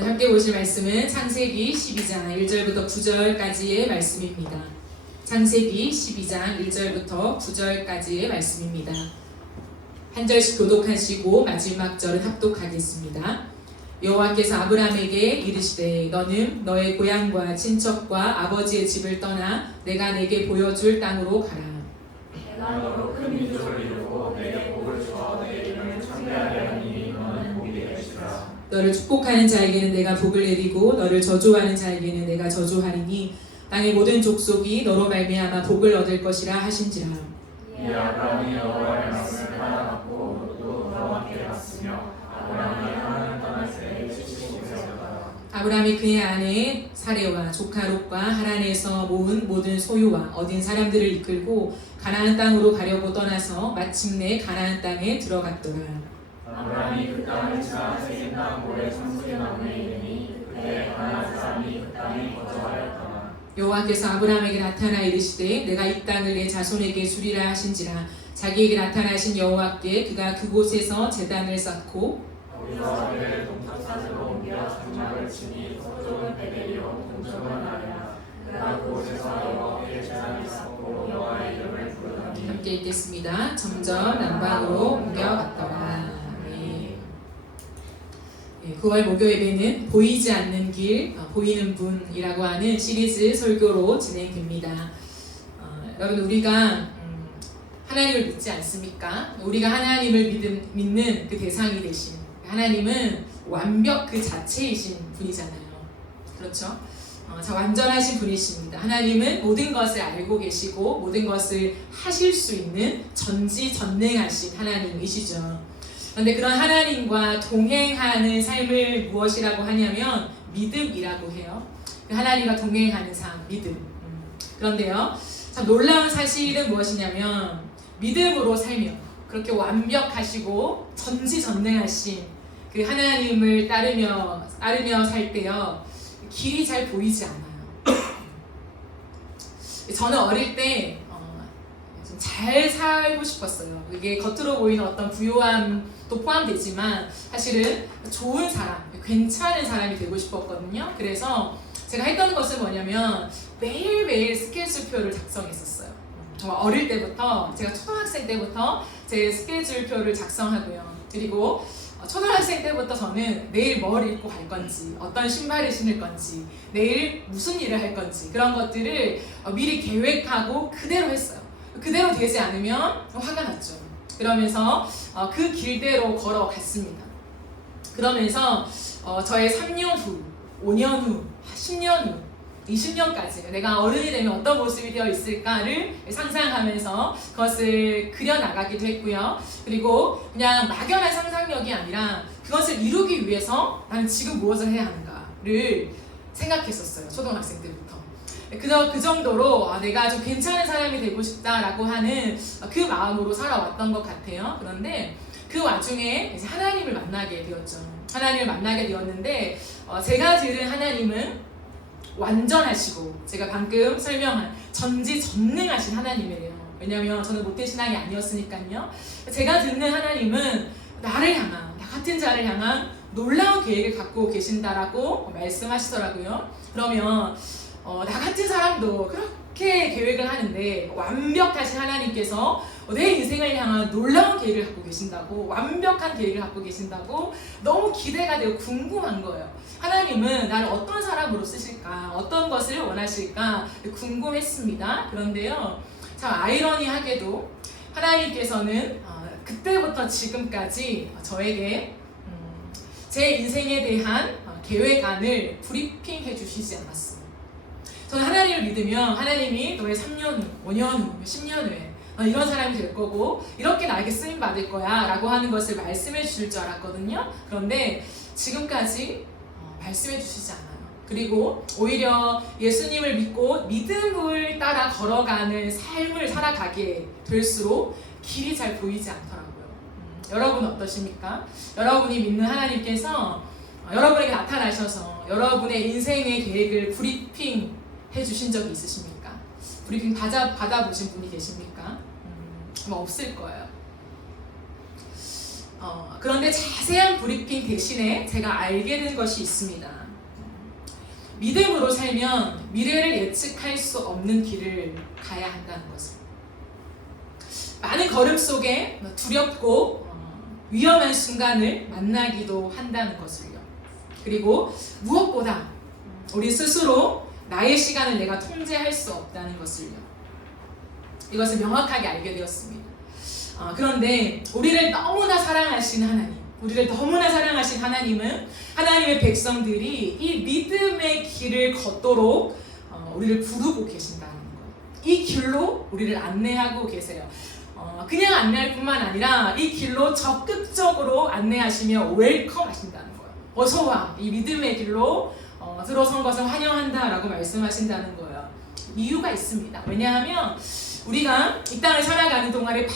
함께 보실 말씀은 창세기 12장 1절부터 9절까지의 말씀입니다. 창세기 12장 1절부터 9절까지의 말씀입니다. 한 절씩 교독하시고 마지막 절은 합독하겠습니다. 여호와께서 아브라함에게 이르시되 너는 너의 고향과 친척과 아버지의 집을 떠나 내가 내게 보여줄 땅으로 가라. 내가 너로 큰 민족을 이루고 내게 복을 주어 내 이름을 창대하게 하니 너는 복이 되리라. 너를 축복하는 자에게는 내가 복을 내리고 너를 저주하는 자에게는 내가 저주하리니 땅의 모든 족속이 너로 말미암아 복을 얻을 것이라 하신지라. 이 아브라함이 여호와의 말씀을 받아갖고 또 너와 함께 갔으며 아브라함이 하나님 땅을 세에 75세였다. 아브라함이 그의 아내 사레와 조카 롯과 하란에서 모은 모든 소유와 얻은 사람들을 이끌고 가나안 땅으로 가려고 떠나서 마침내 가나안 땅에 들어갔더라. 아브라함이 그 땅을 차 새긴 땅 모래 상수리 나무에 이르니 그때 가나안 사람이 그 땅에 거주하였더라. 여호와께서 아브라함에게 나타나 이르시되 내가 이 땅을 내 자손에게 주리라 하신지라. 자기에게 나타나신 여호와께 그가 그곳에서 제단을 쌓고 거기서 그를 동쪽산으로 옮겨 장막을 치니 서쪽은 베델이요 동쪽은 아이라. 그가 그곳에서 여호와께 제단을 쌓고 여호와의 이름을 부르더니. 함께 읽겠습니다. 점점 남방으로 옮겨갔더라. 9월 목요 예배는 보이지 않는 길, 보이는 분이라고 하는 시리즈 설교로 진행됩니다. 여러분 우리가 하나님을 믿지 않습니까? 우리가 하나님을 믿는 그 대상이 되신 하나님은 완벽 그 자체이신 분이잖아요. 그렇죠? 완전하신 분이십니다. 하나님은 모든 것을 알고 계시고 모든 것을 하실 수 있는 전지전능하신 하나님이시죠. 그런데 그런 하나님과 동행하는 삶을 무엇이라고 하냐면 믿음이라고 해요. 하나님과 동행하는 삶, 믿음. 그런데요, 참 놀라운 사실은 무엇이냐면 믿음으로 살며 그렇게 완벽하시고 전지전능하신 그 하나님을 따르며 살 때요, 길이 잘 보이지 않아요. 저는 어릴 때 잘 살고 싶었어요. 이게 겉으로 보이는 어떤 부유함도 포함되지만 사실은 좋은 사람, 괜찮은 사람이 되고 싶었거든요. 그래서 제가 했던 것은 뭐냐면 매일매일 스케줄표를 작성했었어요. 정말 어릴 때부터, 제가 초등학생 때부터 제 스케줄표를 작성하고요. 그리고 초등학생 때부터 저는 내일 뭘 입고 갈 건지, 어떤 신발을 신을 건지, 내일 무슨 일을 할 건지 그런 것들을 미리 계획하고 그대로 했어요. 그대로 되지 않으면 화가 났죠. 그러면서 그 길대로 걸어갔습니다. 그러면서 저의 3년 후, 5년 후, 10년 후, 20년까지 내가 어른이 되면 어떤 모습이 되어 있을까를 상상하면서 그것을 그려나가기도 했고요. 그리고 그냥 막연한 상상력이 아니라 그것을 이루기 위해서 나는 지금 무엇을 해야 하는가를 생각했었어요. 초등학생 때부터. 그 정도로 내가 좀 괜찮은 사람이 되고 싶다라고 하는 그 마음으로 살아왔던 것 같아요. 그런데 그 와중에 이제 하나님을 만나게 되었죠. 하나님을 만나게 되었는데 제가 들은 하나님은 완전하시고 제가 방금 설명한 전지전능하신 하나님이래요. 왜냐하면 저는 못된 신앙이 아니었으니까요. 제가 듣는 하나님은 나를 향한, 나 같은 자를 향한 놀라운 계획을 갖고 계신다라고 말씀하시더라고요. 그러면 나 같은 사람도 그렇게 계획을 하는데 완벽하신 하나님께서 내 인생을 향한 놀라운 계획을 갖고 계신다고, 완벽한 계획을 갖고 계신다고 너무 기대가 되고 궁금한 거예요. 하나님은 나를 어떤 사람으로 쓰실까, 어떤 것을 원하실까 궁금했습니다. 그런데요, 참 아이러니하게도 하나님께서는 그때부터 지금까지 저에게 제 인생에 대한 계획안을 브리핑해 주시지 않았어요. 저는 하나님을 믿으면 하나님이 너의 3년 후, 5년 후, 10년 후에 이런 사람이 될 거고 이렇게 나에게 쓰임 받을 거야 라고 하는 것을 말씀해 주실 줄 알았거든요. 그런데 지금까지 말씀해 주시지 않아요. 그리고 오히려 예수님을 믿고 믿음을 따라 걸어가는 삶을 살아가게 될수록 길이 잘 보이지 않더라고요. 여러분 어떠십니까? 여러분이 믿는 하나님께서 여러분에게 나타나셔서 여러분의 인생의 계획을 브리핑 해주신 적이 있으십니까? 브리핑 받아보신 분이 계십니까? 아마 없을 거예요. 그런데 자세한 브리핑 대신에 제가 알게 된 것이 있습니다. 믿음으로 살면 미래를 예측할 수 없는 길을 가야 한다는 것을. 많은 걸음 속에 두렵고 위험한 순간을 만나기도 한다는 것을요. 그리고 무엇보다 우리 스스로 나의 시간을 내가 통제할 수 없다는 것을요. 이것을 명확하게 알게 되었습니다. 그런데 우리를 너무나 사랑하신 하나님은 하나님의 백성들이 이 믿음의 길을 걷도록 우리를 부르고 계신다는 거예요. 이 길로 우리를 안내하고 계세요. 그냥 안내할 뿐만 아니라 이 길로 적극적으로 안내하시며 웰컴 하신다는 거예요. 어서와, 이 믿음의 길로 들어선 것을 환영한다라고 말씀하신다는 거예요. 이유가 있습니다. 왜냐하면 우리가 이 땅을 살아가는 동안에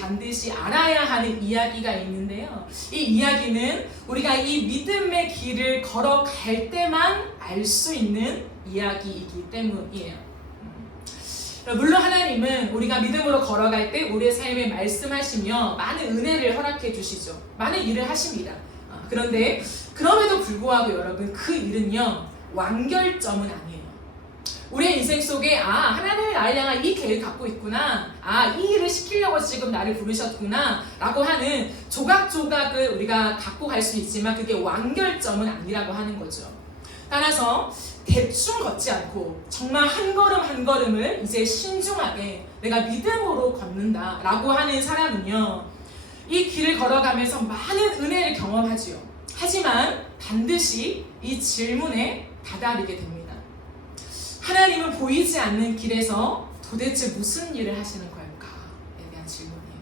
반드시 알아야 하는 이야기가 있는데요. 이 이야기는 우리가 이 믿음의 길을 걸어갈 때만 알 수 있는 이야기이기 때문이에요. 물론 하나님은 우리가 믿음으로 걸어갈 때 우리의 삶에 말씀하시며 많은 은혜를 허락해 주시죠. 많은 일을 하십니다. 그런데 그럼에도 불구하고 여러분, 그 일은요, 완결점은 아니에요. 우리의 인생 속에 하나님이 나를 향한 이 계획을 갖고 있구나, 이 일을 시키려고 지금 나를 부르셨구나 라고 하는 조각조각을 우리가 갖고 갈 수 있지만 그게 완결점은 아니라고 하는 거죠. 따라서 대충 걷지 않고 정말 한 걸음 한 걸음을 이제 신중하게 내가 믿음으로 걷는다 라고 하는 사람은요, 이 길을 걸어가면서 많은 은혜를 경험하지요. 하지만 반드시 이 질문에 다다르게 됩니다. 하나님은 보이지 않는 길에서 도대체 무슨 일을 하시는 걸까에 대한 질문이에요.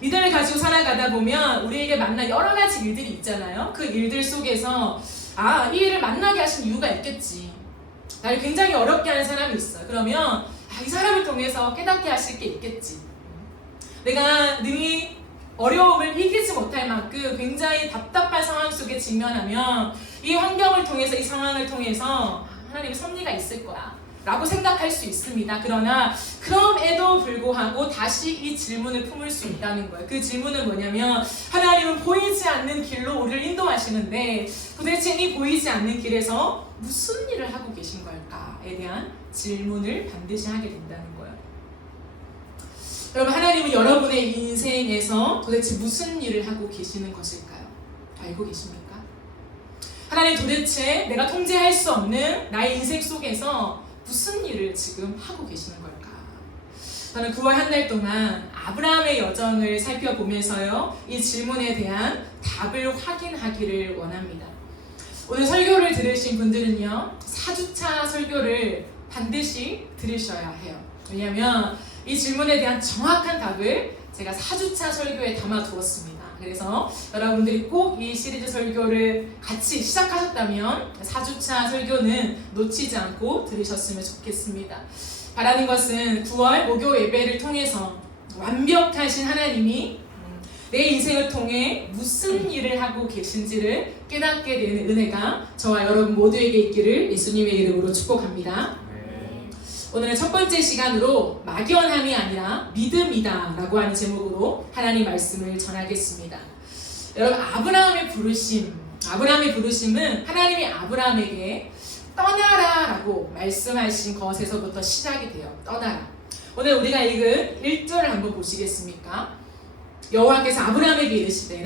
믿음을 가지고 살아가다 보면 우리에게 만난 여러 가지 일들이 있잖아요. 그 일들 속에서 이 일을 만나게 하신 이유가 있겠지. 나를 굉장히 어렵게 하는 사람이 있어. 그러면 이 사람을 통해서 깨닫게 하실 게 있겠지. 내가 능히 어려움을 이기지 못할 만큼 굉장히 답답한 상황 속에 직면하면 이 환경을 통해서, 이 상황을 통해서 하나님의 섭리가 있을 거야 라고 생각할 수 있습니다. 그러나 그럼에도 불구하고 다시 이 질문을 품을 수 있다는 거예요. 그 질문은 뭐냐면, 하나님은 보이지 않는 길로 우리를 인도하시는데 도대체 이 보이지 않는 길에서 무슨 일을 하고 계신 걸까에 대한 질문을 반드시 하게 된다는 거예요. 여러분, 하나님은 여러분의 인생에서 도대체 무슨 일을 하고 계시는 것일까요? 알고 계십니까? 하나님, 도대체 내가 통제할 수 없는 나의 인생 속에서 무슨 일을 지금 하고 계시는 걸까? 저는 9월 한 달 동안 아브라함의 여정을 살펴보면서요, 이 질문에 대한 답을 확인하기를 원합니다. 오늘 설교를 들으신 분들은요, 4주차 설교를 반드시 들으셔야 해요. 왜냐하면 이 질문에 대한 정확한 답을 제가 4주차 설교에 담아두었습니다. 그래서 여러분들이 꼭 이 시리즈 설교를 같이 시작하셨다면 4주차 설교는 놓치지 않고 들으셨으면 좋겠습니다. 바라는 것은 9월 목요 예배를 통해서 완벽하신 하나님이 내 인생을 통해 무슨 일을 하고 계신지를 깨닫게 되는 은혜가 저와 여러분 모두에게 있기를 예수님의 이름으로 축복합니다. 오늘은 첫 번째 시간으로 막연함이 아니라 믿음이다 라고 하는 제목으로 하나님 말씀을 전하겠습니다. 여러분, 아브라함의 부르심은 하나님이 아브라함에게 떠나라 라고 말씀하신 것에서부터 시작이 돼요. 떠나라. 오늘 우리가 읽은 1절을 한번 보시겠습니까? 여호와께서 아브라함에게 이르시되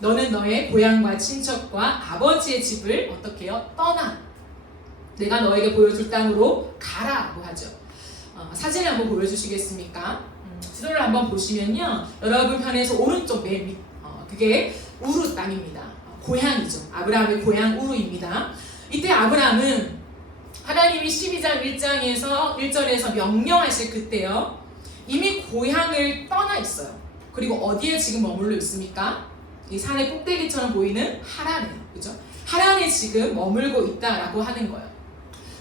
너는 너의 고향과 친척과 아버지의 집을 어떻게 해요? 떠나. 내가 너에게 보여줄 땅으로 가라고 하죠. 사진을 한번 보여주시겠습니까? 지도를 한번 보시면요, 여러분 편에서 오른쪽 맨 밑, 그게 우르 땅입니다. 고향이죠. 아브라함의 고향 우르입니다. 이때 아브라함은 하나님이 12장 1절에서 명령하실 그때요, 이미 고향을 떠나 있어요. 그리고 어디에 지금 머물러 있습니까? 이 산의 꼭대기처럼 보이는 하란에, 그죠? 하란에 지금 머물고 있다라고 하는 거예요.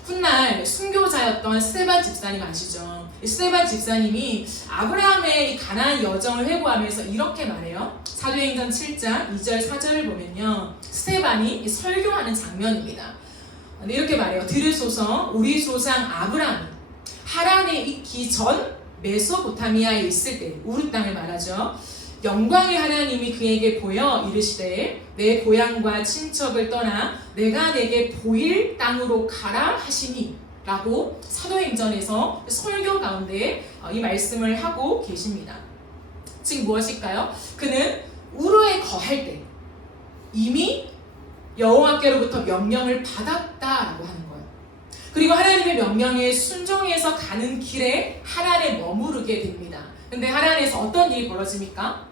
훗날 순교자였던 스데반 집사님 아시죠? 이 스데반 집사님이 아브라함의 이 가나안 여정을 회고하면서 이렇게 말해요. 사도행전 7장 2절 4절을 보면요, 스데반이 설교하는 장면입니다. 이렇게 말해요. 들으소서, 우리 조상 아브라함이 하란에 있기 전 메소포타미아에 있을 때, 우르 땅을 말하죠. 영광의 하나님이 그에게 보여 이르시되 내 고향과 친척을 떠나 내가 내게 보일 땅으로 가라 하시니 라고 사도행전에서 설교 가운데 이 말씀을 하고 계십니다. 즉 무엇일까요? 그는 우르에 거할 때 이미 여호와께로부터 명령을 받았다라고 하는 거예요. 그리고 하나님의 명령에 순종해서 가는 길에 하란에 머무르게 됩니다. 근데 하란에서 어떤 일이 벌어집니까?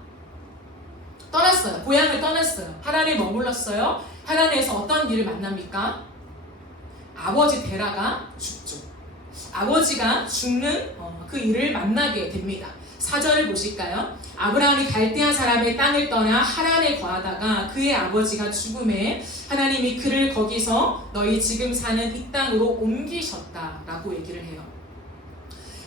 떠났어요. 고향을 떠났어요. 하란에 머물렀어요. 하란에서 어떤 일을 만납니까? 아버지 데라가 죽죠. 아버지가 죽는 그 일을 만나게 됩니다. 4절을 보실까요? 아브라함이 갈대아 사람의 땅을 떠나 하란에 거하다가 그의 아버지가 죽음에 하나님이 그를 거기서 너희 지금 사는 이 땅으로 옮기셨다라고 얘기를 해요.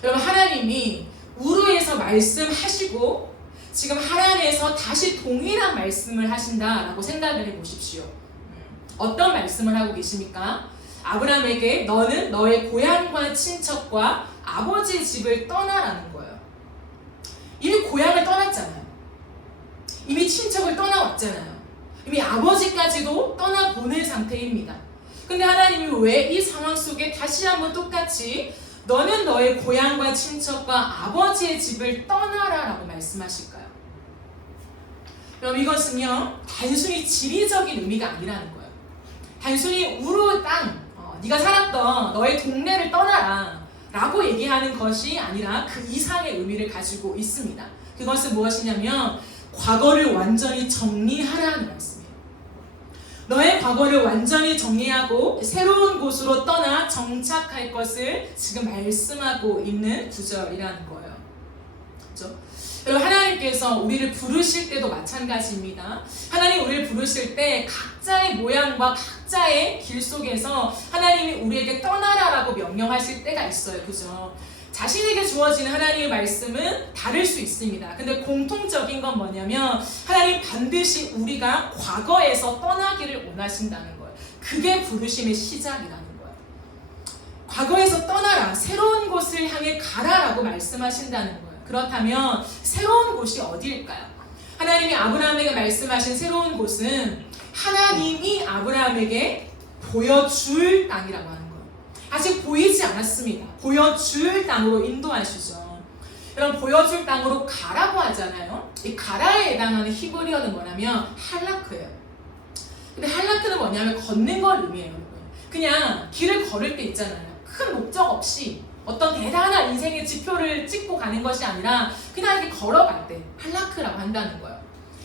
여러분, 하나님이 우르에서 말씀하시고 지금 하란에서 다시 동일한 말씀을 하신다라고 생각을 해보십시오. 어떤 말씀을 하고 계십니까? 아브라함에게 너는 너의 고향과 친척과 아버지의 집을 떠나라는 거예요. 이미 고향을 떠났잖아요. 이미 친척을 떠나왔잖아요. 이미 아버지까지도 떠나보낸 상태입니다. 근데 하나님이 왜 이 상황 속에 다시 한번 똑같이 너는 너의 고향과 친척과 아버지의 집을 떠나라 라고 말씀하실까요? 그럼 이것은요, 단순히 지리적인 의미가 아니라는 거예요. 단순히 우르 땅, 네가 살았던 너의 동네를 떠나라 라고 얘기하는 것이 아니라 그 이상의 의미를 가지고 있습니다. 그것은 무엇이냐면 과거를 완전히 정리하라는 말씀이에요. 너의 과거를 완전히 정리하고 새로운 곳으로 떠나 정착할 것을 지금 말씀하고 있는 구절이라는 거예요. 그렇죠? 여러분, 하나님께서 우리를 부르실 때도 마찬가지입니다. 하나님 우리를 부르실 때 각자의 모양과 각자의 길 속에서 하나님이 우리에게 떠나라라고 명령하실 때가 있어요. 그죠? 자신에게 주어지는 하나님의 말씀은 다를 수 있습니다. 근데 공통적인 건 뭐냐면 하나님 반드시 우리가 과거에서 떠나기를 원하신다는 거예요. 그게 부르심의 시작이라는 거예요. 과거에서 떠나라, 새로운 곳을 향해 가라라고 말씀하신다는 거예요. 그렇다면 새로운 곳이 어디일까요? 하나님이 아브라함에게 말씀하신 새로운 곳은 하나님이 아브라함에게 보여줄 땅이라고 하는 거예요. 아직 보이지 않았습니다. 보여줄 땅으로 인도하시죠. 여러분, 보여줄 땅으로 가라고 하잖아요. 이 가라에 해당하는 히브리어는 뭐냐면 할라크예요. 근데 할라크는 뭐냐면 걷는 걸 의미해요. 여러분. 그냥 길을 걸을 때 있잖아요. 큰 목적 없이 어떤 대단한 인생의 지표를 찍고 가는 것이 아니라 그냥 이렇게 걸어갈 때 할라크라고 한다는 거예요.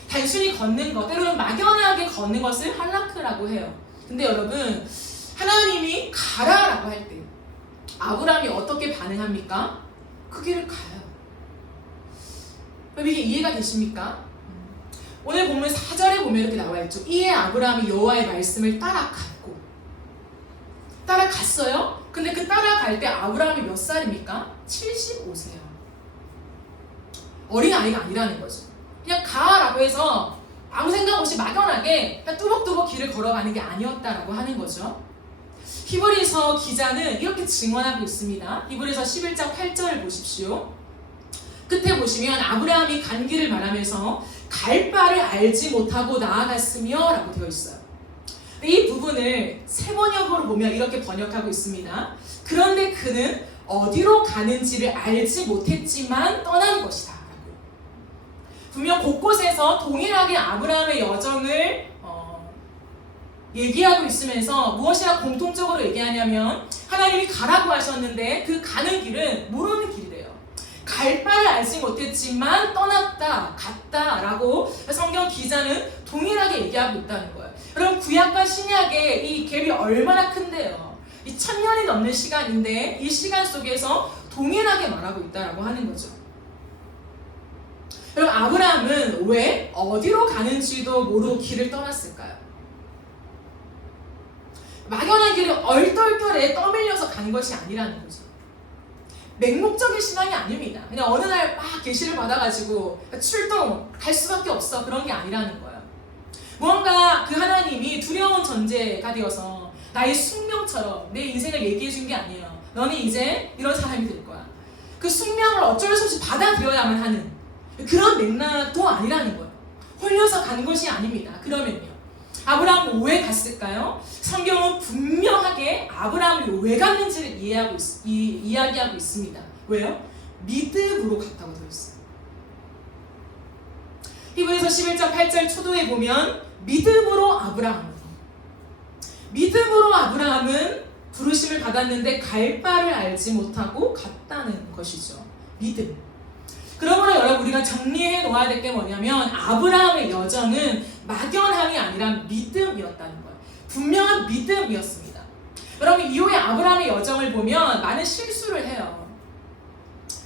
단순히 걷는 것, 때로는 막연하게 걷는 것을 할라크라고 해요. 근데 여러분, 하나님이 가라라고 할 때 아브라함이 어떻게 반응합니까? 그 길을 가요. 이게 이해가 되십니까? 오늘 보면 4절에 보면 이렇게 나와 있죠. 이에 아브라함이 여호와의 말씀을 따라갔어요. 근데 그 따라갈 때 아브라함이 몇 살입니까? 75세요. 어린아이가 아니라는 거죠. 그냥 가라고 해서 아무 생각 없이 막연하게 그냥 뚜벅뚜벅 길을 걸어가는 게 아니었다라고 하는 거죠. 히브리서 기자는 이렇게 증언하고 있습니다. 히브리서 11장 8절을 보십시오. 끝에 보시면 아브라함이 간 길을 말하면서 갈 바를 알지 못하고 나아갔으며 라고 되어 있어요. 이 부분을 새 번역으로 보면 이렇게 번역하고 있습니다. 그런데 그는 어디로 가는지를 알지 못했지만 떠난 것이다 라고. 분명 곳곳에서 동일하게 아브라함의 여정을 얘기하고 있으면서 무엇이나 공통적으로 얘기하냐면 하나님이 가라고 하셨는데 그 가는 길은 모르는 길이래요. 갈 바를 알지 못했지만 떠났다, 갔다 라고 성경 기자는 동일하게 얘기하고 있다는 거예요. 여러분, 구약과 신약의 이 갭이 얼마나 큰데요. 이 1000년이 넘는 시간인데 이 시간 속에서 동일하게 말하고 있다라고 하는 거죠. 여러분, 아브라함은 왜 어디로 가는지도 모르고 길을 떠났을까요? 막연한 길을 얼떨결에 떠밀려서 간 것이 아니라는 거죠. 맹목적인 신앙이 아닙니다. 그냥 어느 날 막 계시를 받아가지고 출동 갈 수밖에 없어, 그런 게 아니라는 거예요. 무언가 그 하나님이 두려운 존재가 되어서 나의 숙명처럼 내 인생을 얘기해 준 게 아니에요. 너는 이제 이런 사람이 될 거야. 그 숙명을 어쩔 수 없이 받아들여야만 하는, 그런 맥락도 아니라는 거예요. 홀려서 간 것이 아닙니다. 그러면요, 아브라함은 왜 갔을까요? 성경은 분명하게 아브라함이 왜 갔는지를 이야기하고 있습니다. 왜요? 믿음으로 갔다고 되어 있어요. 히브리서 11장 8절 초도에 보면 믿음으로 아브라함은 부르심을 받았는데 갈 바를 알지 못하고 갔다는 것이죠. 믿음. 그러므로 여러분, 우리가 정리해 놓아야 될 게 뭐냐면 아브라함의 여정은 막연함이 아니라 믿음이었다는 거예요. 분명한 믿음이었습니다. 여러분, 이후에 아브라함의 여정을 보면 많은 실수를 해요.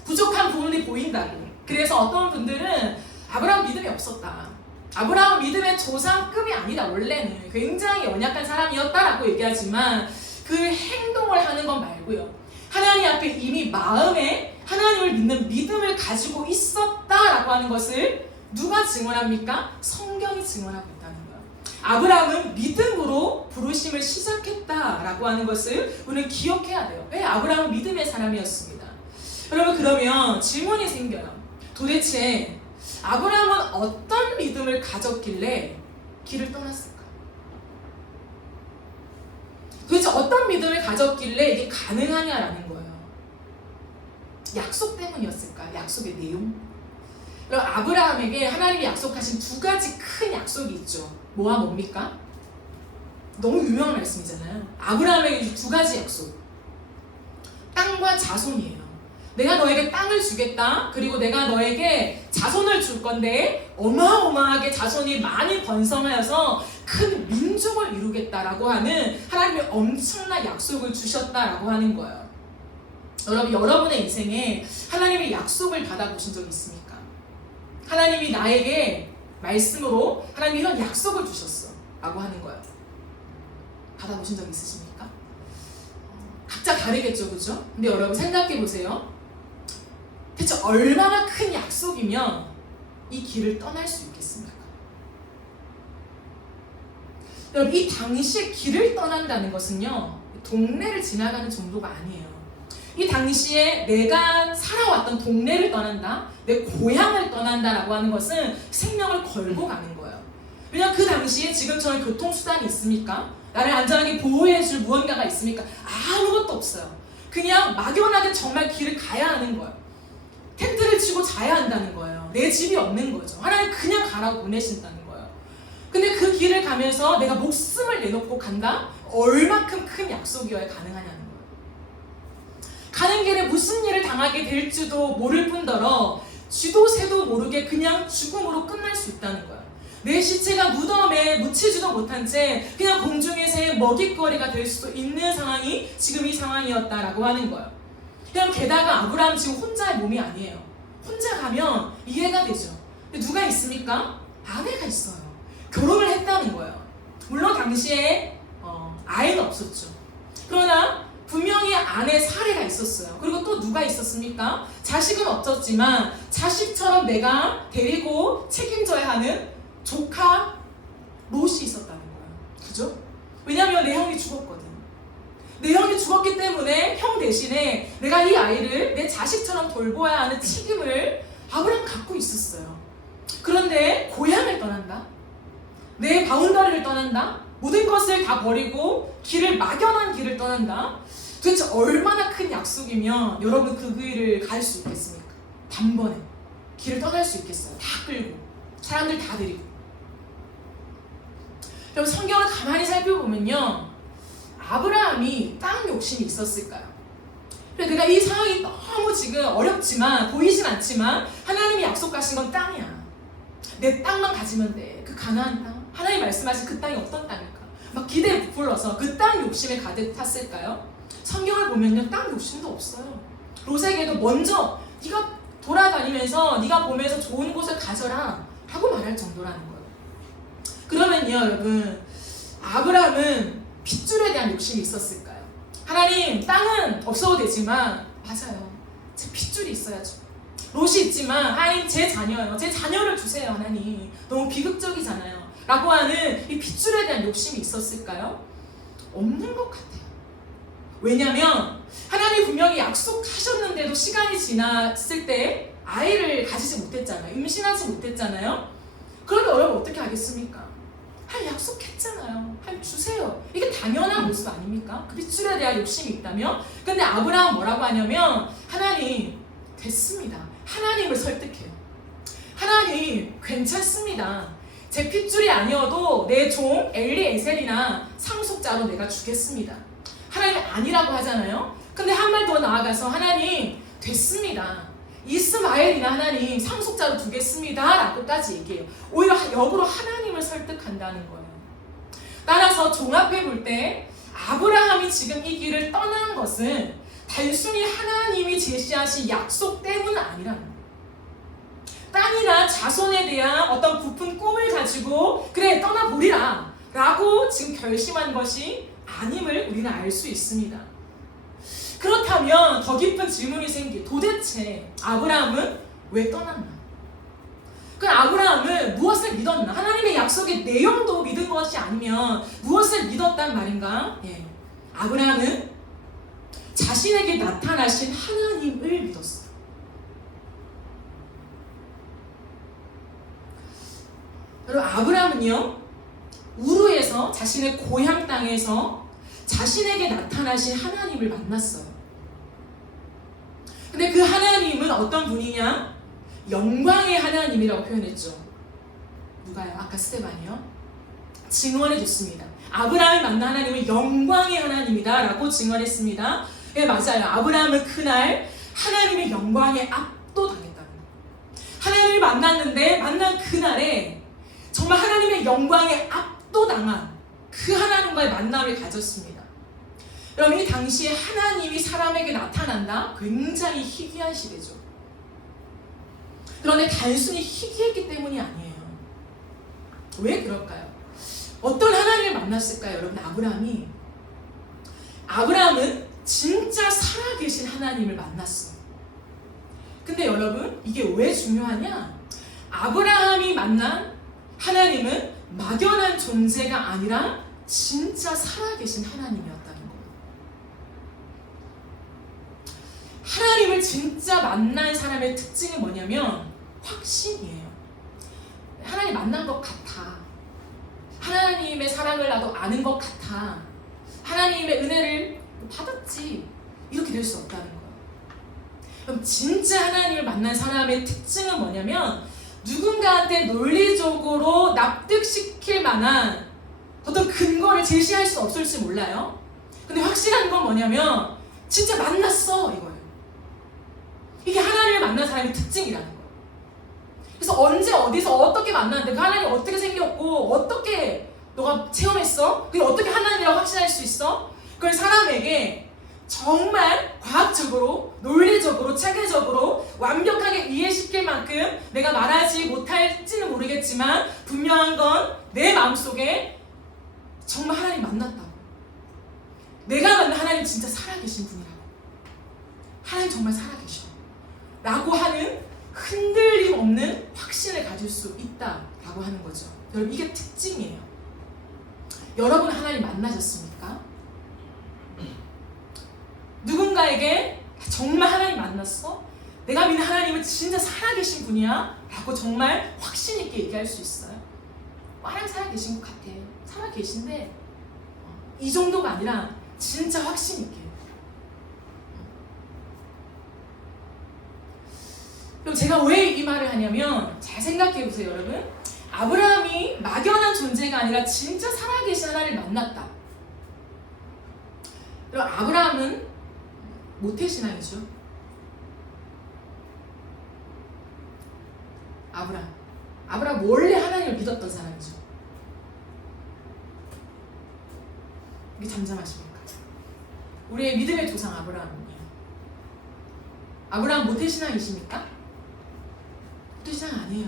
부족한 부분이 보인다고. 그래서 어떤 분들은 아브라함 믿음이 없었다, 아브라함은 믿음의 조상급이 아니다, 원래는 굉장히 연약한 사람이었다라고 얘기하지만 그 행동을 하는 건 말고요, 하나님 앞에 이미 마음에 하나님을 믿는 믿음을 가지고 있었다라고 하는 것을 누가 증언합니까? 성경이 증언하고 있다는 거예요. 아브라함은 믿음으로 부르심을 시작했다라고 하는 것을 우리는 기억해야 돼요. 왜? 아브라함은 믿음의 사람이었습니다. 여러분, 그러면 질문이 생겨요. 도대체 아브라함은 어떤 믿음을 가졌길래 길을 떠났을까? 도대체 어떤 믿음을 가졌길래 이게 가능하냐라는 거예요. 약속 때문이었을까? 약속의 내용? 그럼 아브라함에게 하나님이 약속하신 두 가지 큰 약속이 있죠. 뭐와 뭡니까? 너무 유명한 말씀이잖아요. 아브라함에게 두 가지 약속. 땅과 자손이에요. 내가 너에게 땅을 주겠다. 그리고 내가 너에게 자손을 줄 건데 어마어마하게 자손이 많이 번성하여서 큰 민족을 이루겠다라고 하는 하나님의 엄청난 약속을 주셨다라고 하는 거예요. 여러분, 여러분의 인생에 하나님의 약속을 받아보신 적 있습니까? 하나님이 나에게 말씀으로 하나님이 이런 약속을 주셨어 라고 하는 거예요. 받아보신 적 있으십니까? 각자 다르겠죠, 그죠? 근데 여러분 생각해 보세요. 대체 얼마나 큰 약속이면 이 길을 떠날 수 있겠습니까? 여러분, 이 당시에 길을 떠난다는 것은요, 동네를 지나가는 정도가 아니에요. 이 당시에 내가 살아왔던 동네를 떠난다, 내 고향을 떠난다라고 하는 것은 생명을 걸고 가는 거예요. 왜냐하면 그 당시에 지금처럼 교통수단이 있습니까? 나를 안전하게 보호해줄 무언가가 있습니까? 아무것도 없어요. 그냥 막연하게 정말 길을 가야 하는 거예요. 텐트를 치고 자야 한다는 거예요. 내 집이 없는 거죠. 하나님 그냥 가라고 보내신다는 거예요. 근데 그 길을 가면서 내가 목숨을 내놓고 간다? 얼마큼 큰 약속이어야 가능하냐는 거예요. 가는 길에 무슨 일을 당하게 될지도 모를 뿐더러 쥐도 새도 모르게 그냥 죽음으로 끝날 수 있다는 거예요. 내 시체가 무덤에 묻히지도 못한 채 그냥 공중의 새의 먹잇거리가 될 수도 있는 상황이 지금 이 상황이었다라고 하는 거예요. 그냥 게다가 아브라함 지금 혼자의 몸이 아니에요. 혼자 가면 이해가 되죠. 근데 누가 있습니까? 아내가 있어요. 결혼을 했다는 거예요. 물론 당시에 아이는 없었죠. 그러나 분명히 아내 사례가 있었어요. 그리고 또 누가 있었습니까? 자식은 없었지만 자식처럼 내가 데리고 책임져야 하는 조카 롯이 있었다는 거예요. 그죠? 왜냐하면 내 형이 죽었거든. 내 형이 죽었기 때문에 형 대신에 내가 이 아이를 내 자식처럼 돌보아야 하는 책임을 아브라함 갖고 있었어요. 그런데 고향을 떠난다? 내 바운더리를 떠난다? 모든 것을 다 버리고 막연한 길을 떠난다? 도대체 얼마나 큰 약속이면 여러분 그 길을 갈 수 있겠습니까? 단번에 길을 떠날 수 있겠어요? 다 끌고 사람들 다 데리고. 여러분, 성경을 가만히 살펴보면요, 아브라함이 땅 욕심이 있었을까요? 그래, 내가 이 상황이 너무 지금 어렵지만 보이진 않지만 하나님이 약속하신 건 땅이야. 내 땅만 가지면 돼. 그 가나안 땅, 하나님 말씀하신 그 땅이 어떤 땅일까? 막 기대에 부풀어서 그 땅 욕심에 가득 찼을까요? 성경을 보면요, 땅 욕심도 없어요. 롯에게도 먼저 네가 돌아다니면서 네가 보면서 좋은 곳을 가져라 라고 말할 정도라는 거예요. 그러면요, 여러분, 아브라함은 핏줄에 대한 욕심이 있었을까요? 하나님, 땅은 없어도 되지만, 맞아요, 제 핏줄이 있어야죠. 롯이 있지만 하나님, 제 자녀요, 제 자녀를 주세요. 하나님, 너무 비극적이잖아요 라고 하는 이 핏줄에 대한 욕심이 있었을까요? 없는 것 같아요. 왜냐하면 하나님이 분명히 약속하셨는데도 시간이 지났을 때 아이를 가지지 못했잖아요. 임신하지 못했잖아요. 그러면 여러분 어떻게 하겠습니까? 약속했잖아요. 주세요. 이게 당연한 모습 아닙니까? 그 핏줄에 대한 욕심이 있다면. 근데 아브라함 뭐라고 하냐면 하나님 됐습니다. 하나님을 설득해요. 하나님 괜찮습니다. 제 핏줄이 아니어도 내 종 엘리에셀이나 상속자로 내가 주겠습니다. 하나님 아니라고 하잖아요. 근데 한 발 더 나아가서 하나님 됐습니다. 이스마엘이나 하나님 상속자로 두겠습니다 라고까지 얘기해요. 오히려 역으로 하나님을 설득한다는 거예요. 따라서 종합해 볼 때 아브라함이 지금 이 길을 떠난 것은 단순히 하나님이 제시하신 약속 때문은 아니라는 거예요. 땅이나 자손에 대한 어떤 부푼 꿈을 가지고 그래 떠나보리라 라고 지금 결심한 것이 아님을 우리는 알 수 있습니다. 그렇다면 더 깊은 질문이 생기. 도대체 아브라함은 왜 떠났나? 그 아브라함은 무엇을 믿었나? 하나님의 약속의 내용도 믿은 것이 아니면 무엇을 믿었단 말인가? 아브라함은 자신에게 나타나신 하나님을 믿었어요. 여러분 아브라함은요 우르에서 자신의 고향 땅에서 자신에게 나타나신 하나님을 만났어요. 근데 그 하나님은 어떤 분이냐? 영광의 하나님이라고 표현했죠. 누가요? 아까 스데반이요? 증언해 줬습니다. 아브라함이 만난 하나님은 영광의 하나님이다 라고 증언했습니다. 맞아요. 아브라함은 그날 하나님의 영광에 압도당했다는 거예요. 하나님을 만났는데 만난 그날에 정말 하나님의 영광에 압도당한 그 하나님과의 만남을 가졌습니다. 여러분 이 당시에 하나님이 사람에게 나타난다? 굉장히 희귀한 시대죠. 그런데 단순히 희귀했기 때문이 아니에요. 왜 그럴까요? 어떤 하나님을 만났을까요? 여러분 아브라함은 진짜 살아계신 하나님을 만났어요. 근데 여러분 이게 왜 중요하냐? 아브라함이 만난 하나님은 막연한 존재가 아니라 진짜 살아계신 하나님이었다는 거예요. 하나님을 진짜 만난 사람의 특징은 뭐냐면 확신이에요. 하나님 만난 것 같아. 하나님의 사랑을 나도 아는 것 같아. 하나님의 은혜를 받았지. 이렇게 될 수 없다는 거예요. 그럼 진짜 하나님을 만난 사람의 특징은 뭐냐면 누군가한테 논리적으로 납득시킬 만한 어떤 근거를 제시할 수 없을지 몰라요. 근데 확실한 건 뭐냐면 진짜 만났어 이거예요. 이게 하나님을 만난 사람의 특징이라는 거예요. 그래서 언제 어디서 어떻게 만났는데 그 하나님이 어떻게 생겼고 어떻게 너가 체험했어? 그게 어떻게 하나님이라고 확신할 수 있어? 그걸 사람에게 정말 과학적으로, 논리적으로, 체계적으로 완벽하게 이해시킬 만큼 내가 말하지 못할지는 모르겠지만 분명한 건 내 마음속에 정말 하나님 만났다고. 내가 만난 하나님 진짜 살아계신 분이라고. 하나님 정말 살아계셔. 라고 하는 흔들림 없는 확신을 가질 수 있다라고 하는 거죠. 여러분 이게 특징이에요. 여러분 하나님 만나셨습니까? 누군가에게 정말 하나님 만났어? 내가 믿는 하나님은 진짜 살아계신 분이야? 라고 정말 확신 있게 얘기할 수 있어요. 하나님 살아계신 것 같아. 살아계신데 이 정도가 아니라 진짜 확신 있게. 그럼 제가 왜 이 말을 하냐면 잘 생각해 보세요 여러분. 아브라함이 막연한 존재가 아니라 진짜 살아계신 하나님을 만났다. 그럼 아브라함은 모태신앙이죠. 아브라함 원래 하나님을 믿었던 사람이죠. 이게 잠잠하십니까? 우리의 믿음의 조상 아브라함이에요. 아브라함 모태신앙이십니까? 모태신앙 아니에요.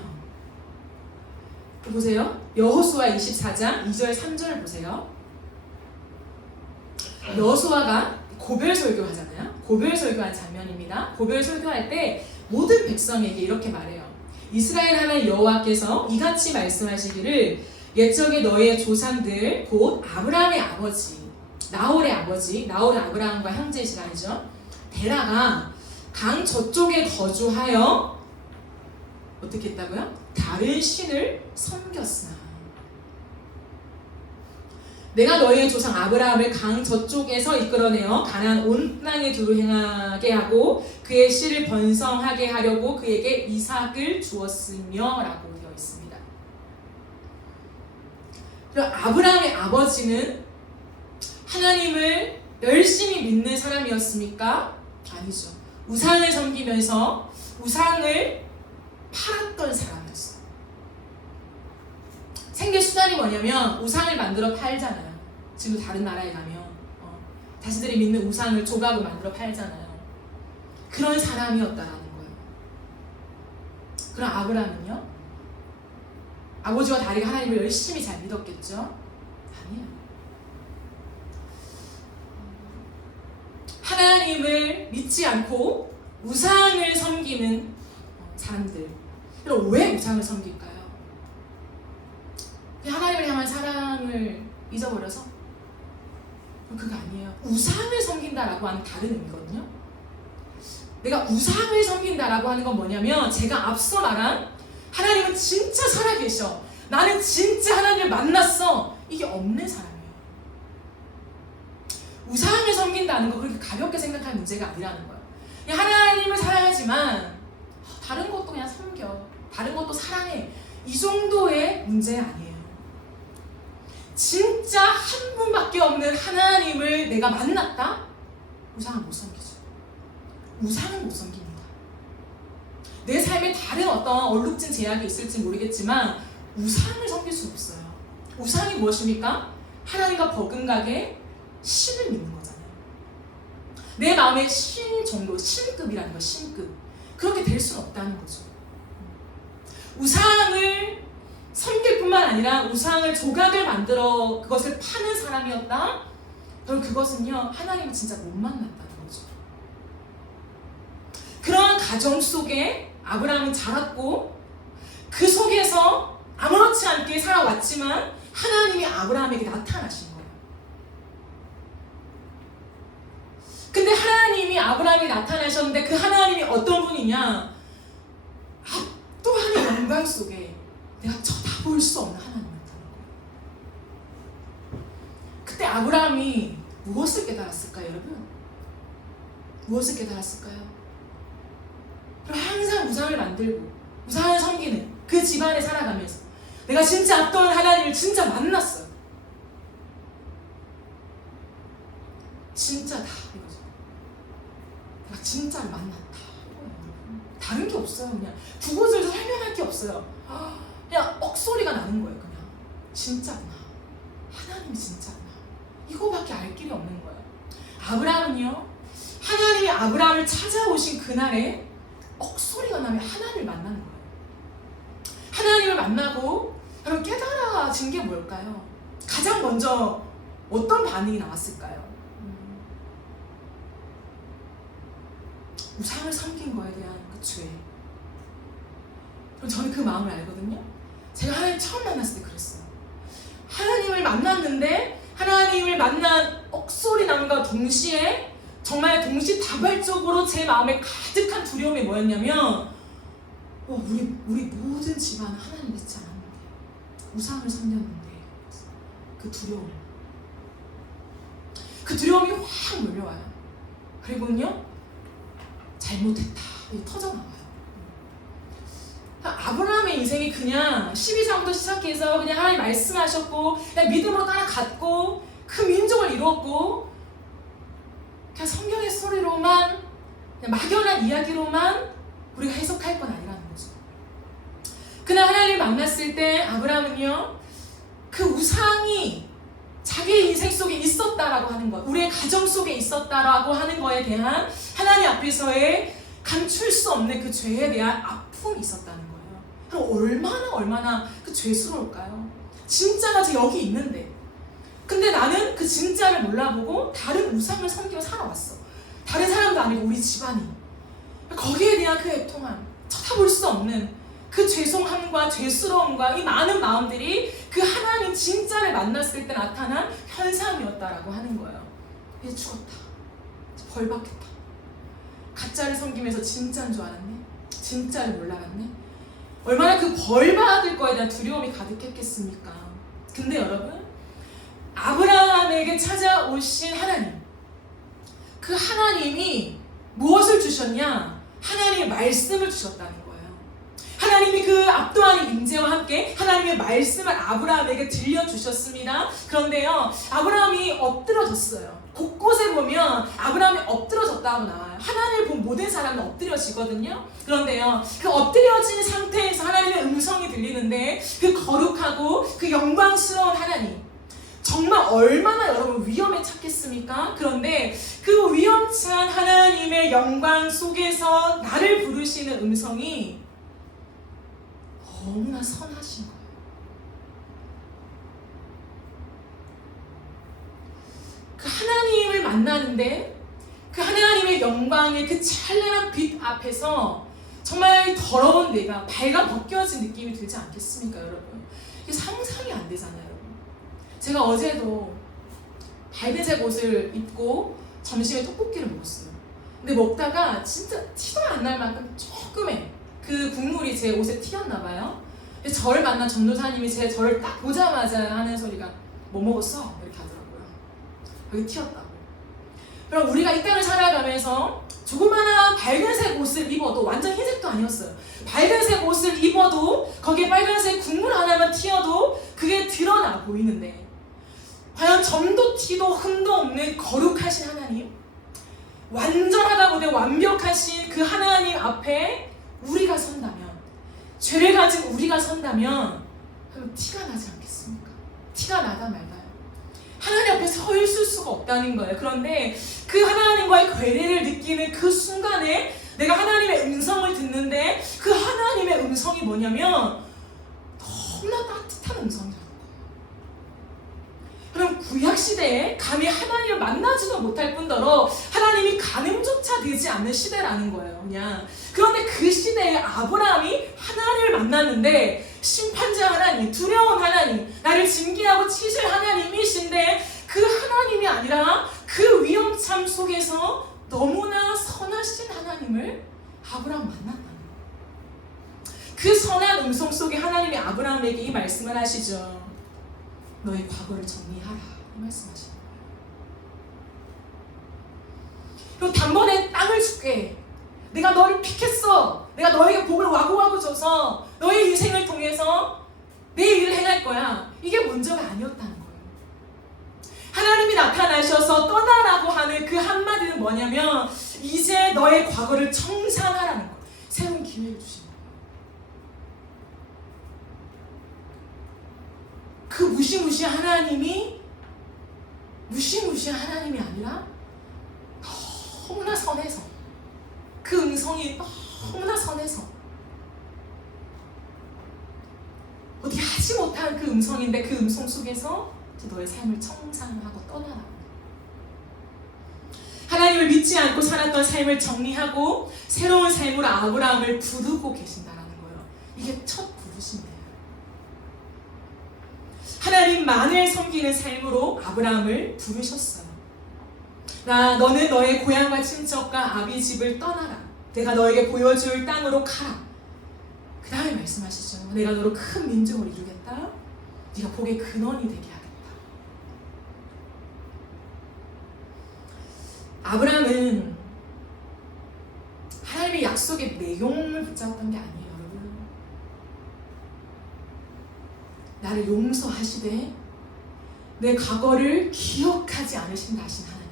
보세요. 여호수아 24장 2절 3절 보세요. 여호수아가 고별 설교하잖아요. 고별 설교한 장면입니다. 고별 설교할 때 모든 백성에게 이렇게 말해요. 이스라엘 하나님 여호와께서 이같이 말씀하시기를 옛적에 너의 조상들 곧 아브라함의 아버지 나홀의 아브라함과 형제시간이죠. 데라가 강 저쪽에 거주하여 어떻게 했다고요? 다른 신을 섬겼으나. 내가 너희의 조상 아브라함을 강 저쪽에서 이끌어내어 가나안 온 땅에 두루 행하게 하고 그의 씨를 번성하게 하려고 그에게 이삭을 주었으며 라고 되어 있습니다. 그럼 아브라함의 아버지는 하나님을 열심히 믿는 사람이었습니까? 아니죠. 우상을 섬기면서 우상을 팔았던 사람이었어요. 생계 수단이 뭐냐면 우상을 만들어 팔잖아요. 지금 다른 나라에 가면 자신들이 믿는 우상을 조각을 만들어 팔잖아요. 그런 사람이었다라는 거예요. 그럼 아브라함은요? 아버지와 다리가 하나님을 열심히 잘 믿었겠죠? 아니에요. 하나님을 믿지 않고 우상을 섬기는 사람들. 그럼 왜 우상을 섬길까요? 하나님을 향한 사랑을 잊어버려서? 그거 아니에요. 우상을 섬긴다라고 하는 다른 의미거든요. 내가 우상을 섬긴다라고 하는 건 뭐냐면 제가 앞서 말한 하나님은 진짜 살아계셔. 나는 진짜 하나님을 만났어. 이게 없는 사람이에요. 우상을 섬긴다는 거 그렇게 가볍게 생각할 문제가 아니라는 거예요. 그냥 하나님을 사랑하지만 다른 것도 그냥 섬겨. 다른 것도 사랑해. 이 정도의 문제 아니에요. 진짜 한 분밖에 없는 하나님을 내가 만났다? 우상은 못 섬기죠. 우상은 못 섬깁니다. 내 삶에 다른 어떤 얼룩진 제약이 있을지 모르겠지만 우상을 섬길 수 없어요. 우상이 무엇입니까? 하나님과 버금가게 신을 믿는 거잖아요. 내 마음의 신 정도, 신급이라는 거예요. 신급. 그렇게 될 수는 없다는 거죠. 우상을 섬길 뿐만 아니라 우상을 조각을 만들어 그것을 파는 사람이었다? 그럼 그것은요 하나님을 진짜 못 만났다는 거죠. 그런 가정 속에 아브라함은 자랐고 그 속에서 아무렇지 않게 살아왔지만 하나님이 아브라함에게 나타나신 거예요. 근데 하나님이 아브라함에게 나타나셨는데 그 하나님이 어떤 분이냐? 압도하는 영광 속에 내가 쳐다볼 수 없는 하나님을 나타난 거예요. 그때 아브라함이 무엇을 깨달았을까요, 여러분? 무엇을 깨달았을까요? 그럼 항상 우상을 만들고 우상을 섬기는 그 집안에 살아가면서 내가 진짜 압도하는 하나님을 진짜 만났어요. 진짜다 이거죠. 내가 진짜를 만났다. 다른 게 없어요. 그냥 구구절절 설명할 게 없어요. 그냥 억소리가 나는 거예요. 그냥 진짜구나. 하나님이 진짜구나. 이거밖에 알 길이 없는 거예요. 아브라함은요. 하나님이 아브라함을 찾아오신 그날에 억소리가 나면 하나님을 만나는 거예요. 하나님을 만나고 여러분 깨달아진 게 뭘까요? 가장 먼저 어떤 반응이 나왔을까요? 우상을 섬긴 거에 대한 그 죄. 그럼 저는 그 마음을 알거든요. 제가 하나님 처음 만났을 때 그랬어요. 하나님을 만났는데 하나님을 만난 억소리 남과 동시에 정말 동시다발적으로 제 마음에 가득한 두려움이 뭐였냐면 우리 모든 집안은 하나님 믿지 않았는데 우상을 섬겼는데 그 두려움이 확 몰려와요. 그리고는요 잘못했다 터져나와요. 아브라함의 인생이 그냥 12장부터 시작해서 그냥 하나님 말씀하셨고 그냥 믿음으로 따라갔고 그 민족을 이루었고 그냥 성경의 소리로만 그냥 막연한 이야기로만 우리가 해석할 건 아니라는 거죠. 그날 하나님을 만났을 때 아브라함은요 그 우상이 자기의 인생 속에 있었다라고 하는 것, 우리의 가정 속에 있었다라고 하는 거에 대한 하나님 앞에서의 감출 수 없는 그 죄에 대한 아픔이 있었다는 거예요. 그럼 얼마나 그 죄스러울까요? 진짜가 저 여기 있는데 근데 나는 그 진짜를 몰라보고 다른 우상을 섬기며 살아왔어. 다른 사람도 아니고 우리 집안이. 거기에 대한 그 애통함, 쳐다볼 수 없는 그 죄송함과 죄스러움과 이 많은 마음들이 그 하나님 진짜를 만났을 때 나타난 현상이었다라고 하는 거예요. 이제 죽었다. 이제 벌받겠다. 가짜를 섬기면서 진짜인 줄 알았네. 진짜를 몰라봤네. 얼마나 그 벌 받을 거에 대한 두려움이 가득했겠습니까? 근데 여러분, 아브라함에게 찾아오신 하나님, 그 하나님이 무엇을 주셨냐? 하나님의 말씀을 주셨다는 거예요. 하나님이 그 압도하는 임재와 함께 하나님의 말씀을 아브라함에게 들려주셨습니다. 그런데요, 아브라함이 엎드러졌어요. 곳곳에 보면 아브라함이 엎드러졌다고 나와요. 하나님을 본 모든 사람은 엎드려지거든요. 그런데요, 그 엎드려진 상태에서 하나님의 음성이 들리는데 그 거룩하고 그 영광스러운 하나님, 정말 얼마나 여러분 위험에 찾겠습니까? 그런데 그 위험찬 하나님의 영광 속에서 나를 부르시는 음성이 너무나 선하신 거예요. 그 하나님을 만나는데 그 하나님의 영광의 그 찬란한 빛 앞에서 정말 더러운 내가 발가 벗겨진 느낌이 들지 않겠습니까, 여러분? 이게 상상이 안 되잖아요, 여러분. 제가 어제도 밝은색 옷을 입고 점심에 떡볶이를 먹었어요. 근데 먹다가 진짜 티도 안 날 만큼 조금의 그 국물이 제 옷에 튀었나 봐요. 저를 만난 전도사님이 저를 딱 보자마자 하는 소리가 뭐 먹었어? 이렇게 하더라고요. 여기 튀었다고. 그럼 우리가 이 땅을 살아가면서 조그마한 밝은색 옷을 입어도, 완전 흰색도 아니었어요. 밝은색 옷을 입어도 거기에 빨간색 국물 하나만 튀어도 그게 드러나 보이는데, 과연 점도 티도 흠도 없는 거룩하신 하나님, 완전하다고 돼 완벽하신 그 하나님 앞에 우리가 선다면, 죄를 가진 우리가 선다면 그럼 티가 나지 않겠습니까? 티가 나다 말다요. 하나님 앞에 서 있을 수가 없다는 거예요. 그런데 그 하나님과의 괴리를 느끼는 그 순간에 내가 하나님의 음성을 듣는데, 그 하나님의 음성이 뭐냐면 너무나 따뜻한 음성이라는 거예요. 그럼 구약시대에 감히 하나님을 만나지도 못할 뿐더러 하나님이 가늠조차 되지 않는 시대라는 거예요, 그냥. 그런데 그 시대에 아브라함이 하나님을 만났는데, 심판자 하나님, 두려운 하나님, 나를 징계하고 치실 하나님이신데 그 하나님이 아니라 그 위험참 속에서 너무나 선하신 하나님을 아브라함 만났다는 거예요. 그 선한 음성 속에 하나님이 아브라함에게 이 말씀을 하시죠. 너의 과거를 정리하라, 이 말씀하시는 거예요. 그리고 단번에 땅을 줄게. 내가 너를 픽했어. 내가 너에게 복을 와구와구 줘서 너의 인생을 통해서 내 일을 행할 거야. 이게 문제가 아니었다는 거예요. 하나님이 나타나셔서 떠나라고 하는 그 한마디는 뭐냐면, 이제 너의 과거를 청산하라는 거예요. 새로운 기회를 주시는 거예요. 그 무시무시한 하나님이 무시무시한 하나님이 아니라 너무나 선해서, 그 음성이 너무나 선해서 어디 하지 못한 그 음성인데, 그 음성 속에서 너의 삶을 청산하고 떠나라. 하나님을 믿지 않고 살았던 삶을 정리하고 새로운 삶으로 아브라함을 부르고 계신다라는 거예요. 이게 첫 부르심이에요. 하나님만을 섬기는 삶으로 아브라함을 부르셨어요. 너는 너의 고향과 친척과 아비 집을 떠나라. 내가 너에게 보여줄 땅으로 가라. 그 다음에 말씀하시죠. 내가 너로 큰 민족을 이루겠다. 네가 복의 근원이 되게 하겠다. 아브라함은 하나님의 약속의 내용을 붙잡았던 게 아니에요, 여러분. 나를 용서하시되 내 과거를 기억하지 않으신다 하신 하나님.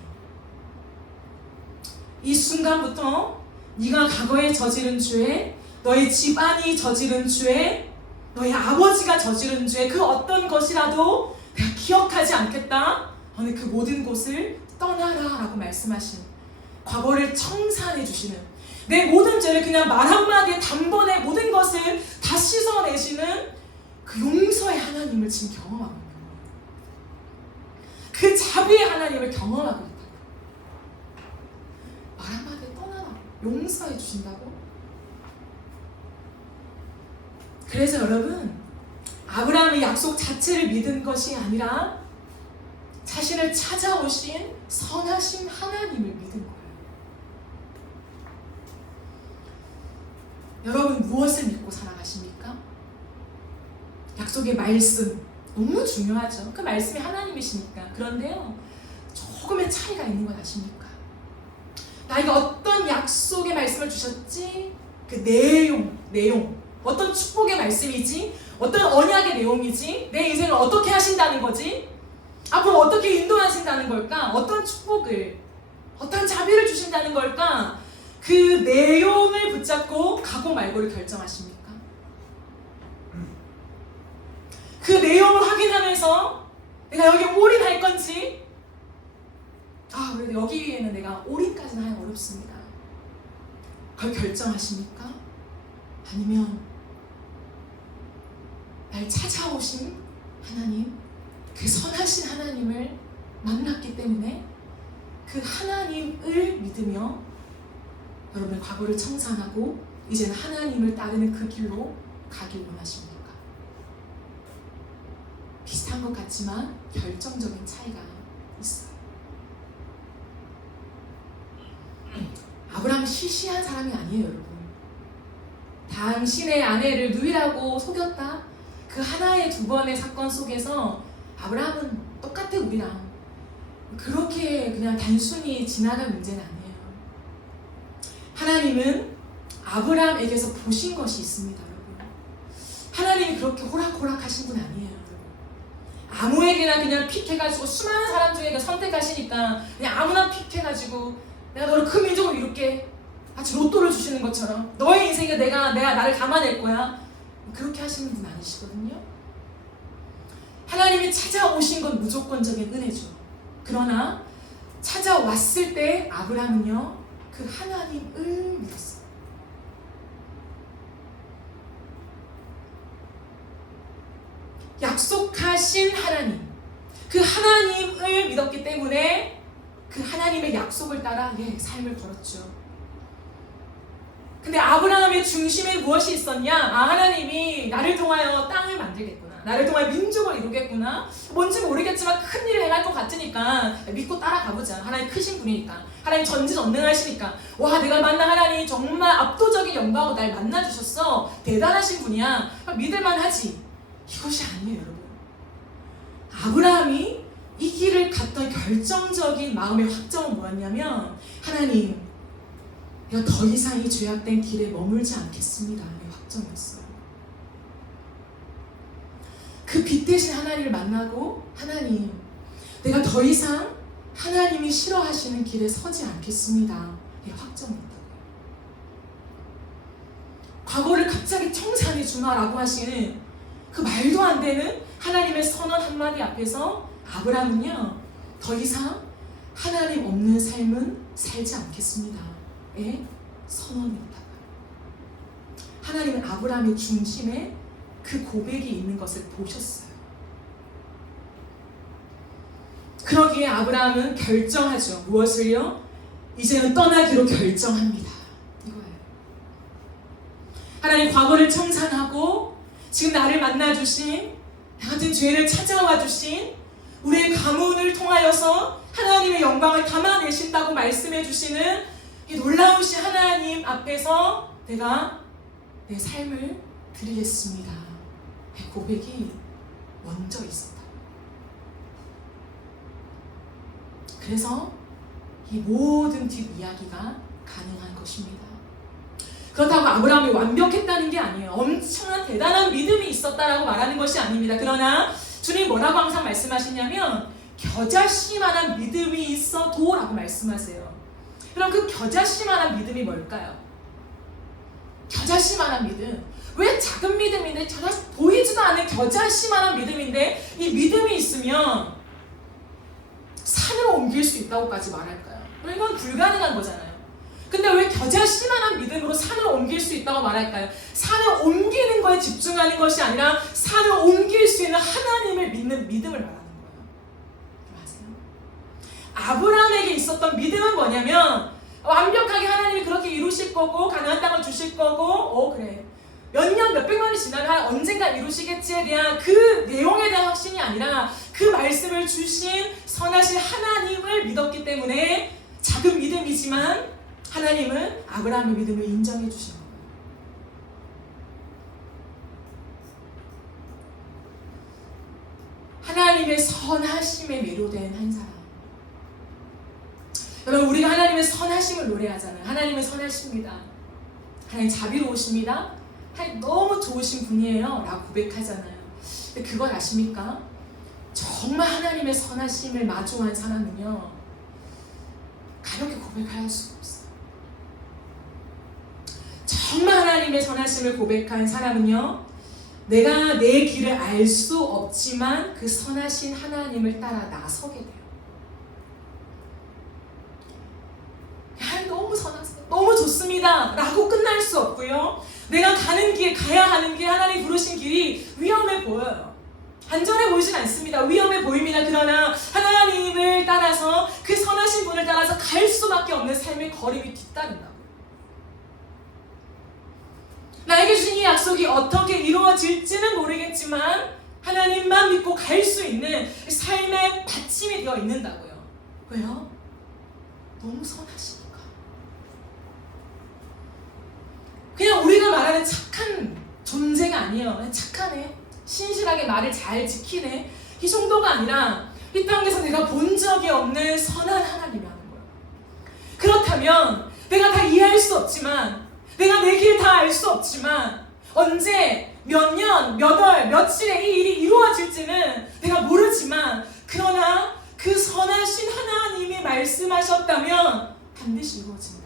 이 순간부터 네가 과거에 저지른 죄, 너의 집안이 저지른 죄, 너의 아버지가 저지른 죄, 그 어떤 것이라도 내가 기억하지 않겠다. 어느 그 모든 곳을 떠나라 라고 말씀하신, 과거를 청산해 주시는, 내 모든 죄를 그냥 말 한마디에 단번에 모든 것을 다 씻어내시는 그 용서의 하나님을 지금 경험하고 있는 거예요. 그 자비의 하나님을 경험하고 있다. 말 한마디에 떠나라, 용서해 주신다고? 그래서 여러분, 아브라함의 약속 자체를 믿은 것이 아니라 자신을 찾아오신 선하신 하나님을 믿은 거예요. 여러분, 무엇을 믿고 살아가십니까? 약속의 말씀 너무 중요하죠. 그 말씀이 하나님이시니까. 그런데요, 조금의 차이가 있는 건 아십니까? 나에게 어떤 약속의 말씀을 주셨지? 그 내용, 어떤 축복의 말씀이지? 어떤 언약의 내용이지? 내 인생을 어떻게 하신다는 거지? 앞으로 어떻게 인도하신다는 걸까? 어떤 축복을, 어떤 자비를 주신다는 걸까? 그 내용을 붙잡고 가고 말고를 결정하십니까? 그 내용을 확인하면서 내가 여기 올인할 건지, 그래도 여기에는 내가 올인까지는 하기 어렵습니다. 그걸 결정하십니까? 아니면 날 찾아오신 하나님, 그 선하신 하나님을 만났기 때문에 그 하나님을 믿으며 여러분의 과거를 청산하고 이제는 하나님을 따르는 그 길로 가길 원하십니까? 비슷한 것 같지만 결정적인 차이가 있어요. 아브라함이 시시한 사람이 아니에요, 여러분. 당신의 아내를 누이라고 속였다? 그 하나의 두 번의 사건 속에서 아브라함은 똑같아, 우리랑. 그렇게 그냥 단순히 지나간 문제는 아니에요. 하나님은 아브라함에게서 보신 것이 있습니다, 여러분. 하나님이 그렇게 호락호락 하신 분 아니에요, 여러분. 아무에게나 그냥 픽해가지고 수많은 사람 중에 선택하시니까 그냥 아무나 픽해가지고 내가 너를 큰 민족으로 이룰게, 마치 로또를 주시는 것처럼 너의 인생에 내가 나를 담아낼 거야, 그렇게 하시는 분 아니시거든요. 하나님이 찾아오신 건 무조건적인 은혜죠. 그러나 찾아왔을 때 아브라함은요, 그 하나님을 믿었어요. 약속하신 하나님, 그 하나님을 믿었기 때문에 그 하나님의 약속을 따라 삶을 걸었죠. 근데 아브라함의 중심에 무엇이 있었냐? 하나님이 나를 통하여 땅을 만들겠구나, 나를 통하여 민족을 이루겠구나, 뭔지 모르겠지만 큰 일을 행할 것 같으니까 믿고 따라가보자. 하나님 크신 분이니까, 하나님 전지전능하시니까, 와, 내가 만난 하나님 정말 압도적인 영광으로 날 만나주셨어, 대단하신 분이야, 믿을만 하지. 이것이 아니에요, 여러분. 아브라함이 이 길을 갔던 결정적인 마음의 확정은 뭐였냐면, 하나님, 내가 더 이상 이 죄악된 길에 머물지 않겠습니다, 의 확정이었어요. 그 빛 대신 하나님을 만나고, 하나님, 내가 더 이상 하나님이 싫어하시는 길에 서지 않겠습니다, 의 확정이었다고요. 과거를 갑자기 청산해 주마라고 하시는 그 말도 안 되는 하나님의 선언 한마디 앞에서 아브라함은요, 더 이상 하나님 없는 삶은 살지 않겠습니다 의 선언이었다고요. 하나님은 아브라함의 중심에 그 고백이 있는 것을 보셨어요. 그러기에 아브라함은 결정하죠. 무엇을요? 이제는 떠나기로 결정합니다. 이거예요. 하나님, 과거를 청산하고 지금 나를 만나주신, 나 같은 죄를 찾아와 주신, 우리의 가문을 통하여서 하나님의 영광을 담아내신다고 말씀해 주시는 이 놀라우신 하나님 앞에서 내가 내 삶을 드리겠습니다, 의 고백이 먼저 있었다. 그래서 이 모든 뒷이야기가 가능한 것입니다. 그렇다고 아브라함이 완벽했다는 게 아니에요. 엄청난 대단한 믿음이 있었다라고 말하는 것이 아닙니다. 그러나 주님 뭐라고 항상 말씀하시냐면, 겨자씨만한 믿음이 있어도 라고 말씀하세요. 그럼 그 겨자씨만한 믿음이 뭘까요? 겨자씨만한 믿음. 왜 작은 믿음인데, 보이지도 않는 겨자씨만한 믿음인데 이 믿음이 있으면 산으로 옮길 수 있다고까지 말할까요? 이건 불가능한 거잖아요. 근데 왜 겨자씨만한 믿음으로 산을 옮길 수 있다고 말할까요? 산을 옮기는 거에 집중하는 것이 아니라 산을 옮길 수 있는 하나님을 믿는 믿음을 말하는 거예요. 아세요? 아브라함에게 있었던 믿음은 뭐냐면, 완벽하게 하나님이 그렇게 이루실 거고 가나안 땅을 주실 거고, 그래, 몇 년 몇백 년이 지나면 언젠가 이루시겠지에 대한 그 내용에 대한 확신이 아니라 그 말씀을 주신 선하신 하나님을 믿었기 때문에 작은 믿음이지만 하나님은 아브라함의 믿음을 인정해 주신 거예요. 하나님의 선하심에 매료된 한 사람. 여러분, 우리가 하나님의 선하심을 노래하잖아요. 하나님의 선하십니다. 하나님 자비로우십니다. 하나님 너무 좋으신 분이에요 라고 고백하잖아요. 근데 그걸 아십니까? 정말 하나님의 선하심을 마주한 사람은요, 가볍게 고백할 수가 없어요. 정말 하나님의 선하심을 고백한 사람은요, 내가 내 길을 알 수 없지만 그 선하신 하나님을 따라 나서게 돼요. 너무 선하세요, 너무 좋습니다 라고 끝날 수 없고요, 내가 가는 길, 가야 하는 길, 하나님 부르신 길이 위험해 보여요. 안전해 보이진 않습니다. 위험해 보입니다. 그러나 하나님을 따라서, 그 선하신 분을 따라서 갈 수밖에 없는 삶의 걸음이 뒤따른다고요. 나에게 주신 이 약속이 어떻게 이루어질지는 모르겠지만 하나님만 믿고 갈 수 있는 삶의 받침이 되어 있는다고요. 왜요? 너무 선하시니까. 그냥 우리가 말하는 착한 존재가 아니에요. 그냥 착하네, 신실하게 말을 잘 지키네, 이 정도가 아니라 이 땅에서 내가 본 적이 없는 선한 하나님이 하는 거예요. 그렇다면 내가 다 이해할 수 없지만, 내가 내 길 다 알 수 없지만, 언제, 몇 년, 몇 월, 며칠에 이 일이 이루어질지는 내가 모르지만, 그러나 그 선하신 하나님이 말씀하셨다면 반드시 이루어진다.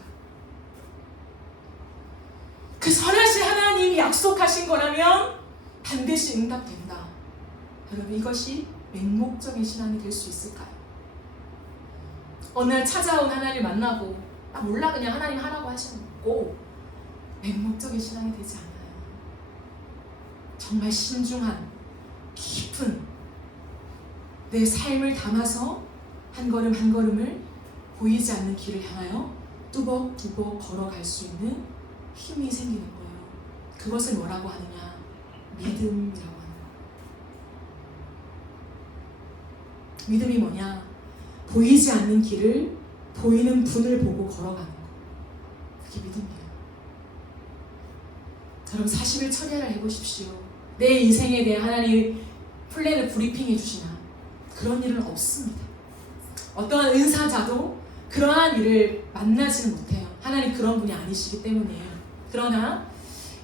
그 선하신 하나님이 약속하신 거라면 반드시 응답된다. 여러분, 이것이 맹목적인 신앙이 될 수 있을까요? 어느 날 찾아온 하나님을 만나고 나 몰라 그냥 하나님 하라고 하셨고 맹목적인 신앙이 되지 않아요. 정말 신중한, 깊은 내 삶을 담아서 한 걸음 한 걸음을 보이지 않는 길을 향하여 뚜벅뚜벅 걸어갈 수 있는 힘이 생기는 거예요. 그것을 뭐라고 하느냐? 믿음이라고 하는 거예요. 믿음이 뭐냐? 보이지 않는 길을 보이는 분을 보고 걸어가는 거. 그게 믿음이에요. 여러분, 40일 철야를 해보십시오. 내 인생에 대해 하나님 플랜을 브리핑 해주시나? 그런 일은 없습니다. 어떠한 은사자도 그러한 일을 만나지는 못해요. 하나님 그런 분이 아니시기 때문이에요. 그러나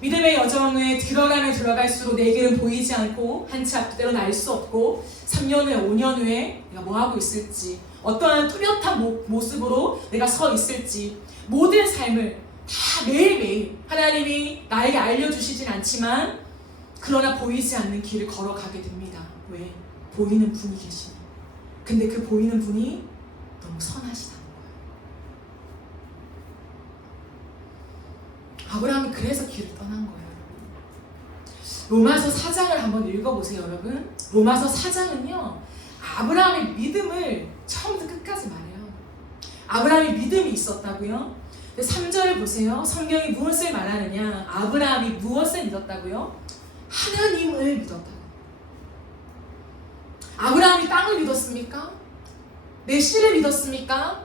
믿음의 여정에 들어가면 들어갈수록 내 길은 보이지 않고 한치 앞뒤로는 알 수 없고 3년 후에 5년 후에 내가 뭐하고 있을지, 어떠한 뚜렷한 모습으로 내가 서 있을지, 모든 삶을 다 매일매일 하나님이 나에게 알려주시진 않지만 그러나 보이지 않는 길을 걸어가게 됩니다. 왜? 보이는 분이 계시니. 근데 그 보이는 분이 너무 선하시다는 거예요. 아브라함이 그래서 길을 떠난 거예요. 로마서 4장을 한번 읽어보세요, 여러분. 로마서 4장은요, 아브라함의 믿음을 처음부터 끝까지 말해요. 아브라함이 믿음이 있었다고요? 3절을 보세요. 성경이 무엇을 말하느냐? 아브라함이 무엇을 믿었다고요? 하나님을 믿었다고. 아브라함이 땅을 믿었습니까? 내 씨를 믿었습니까?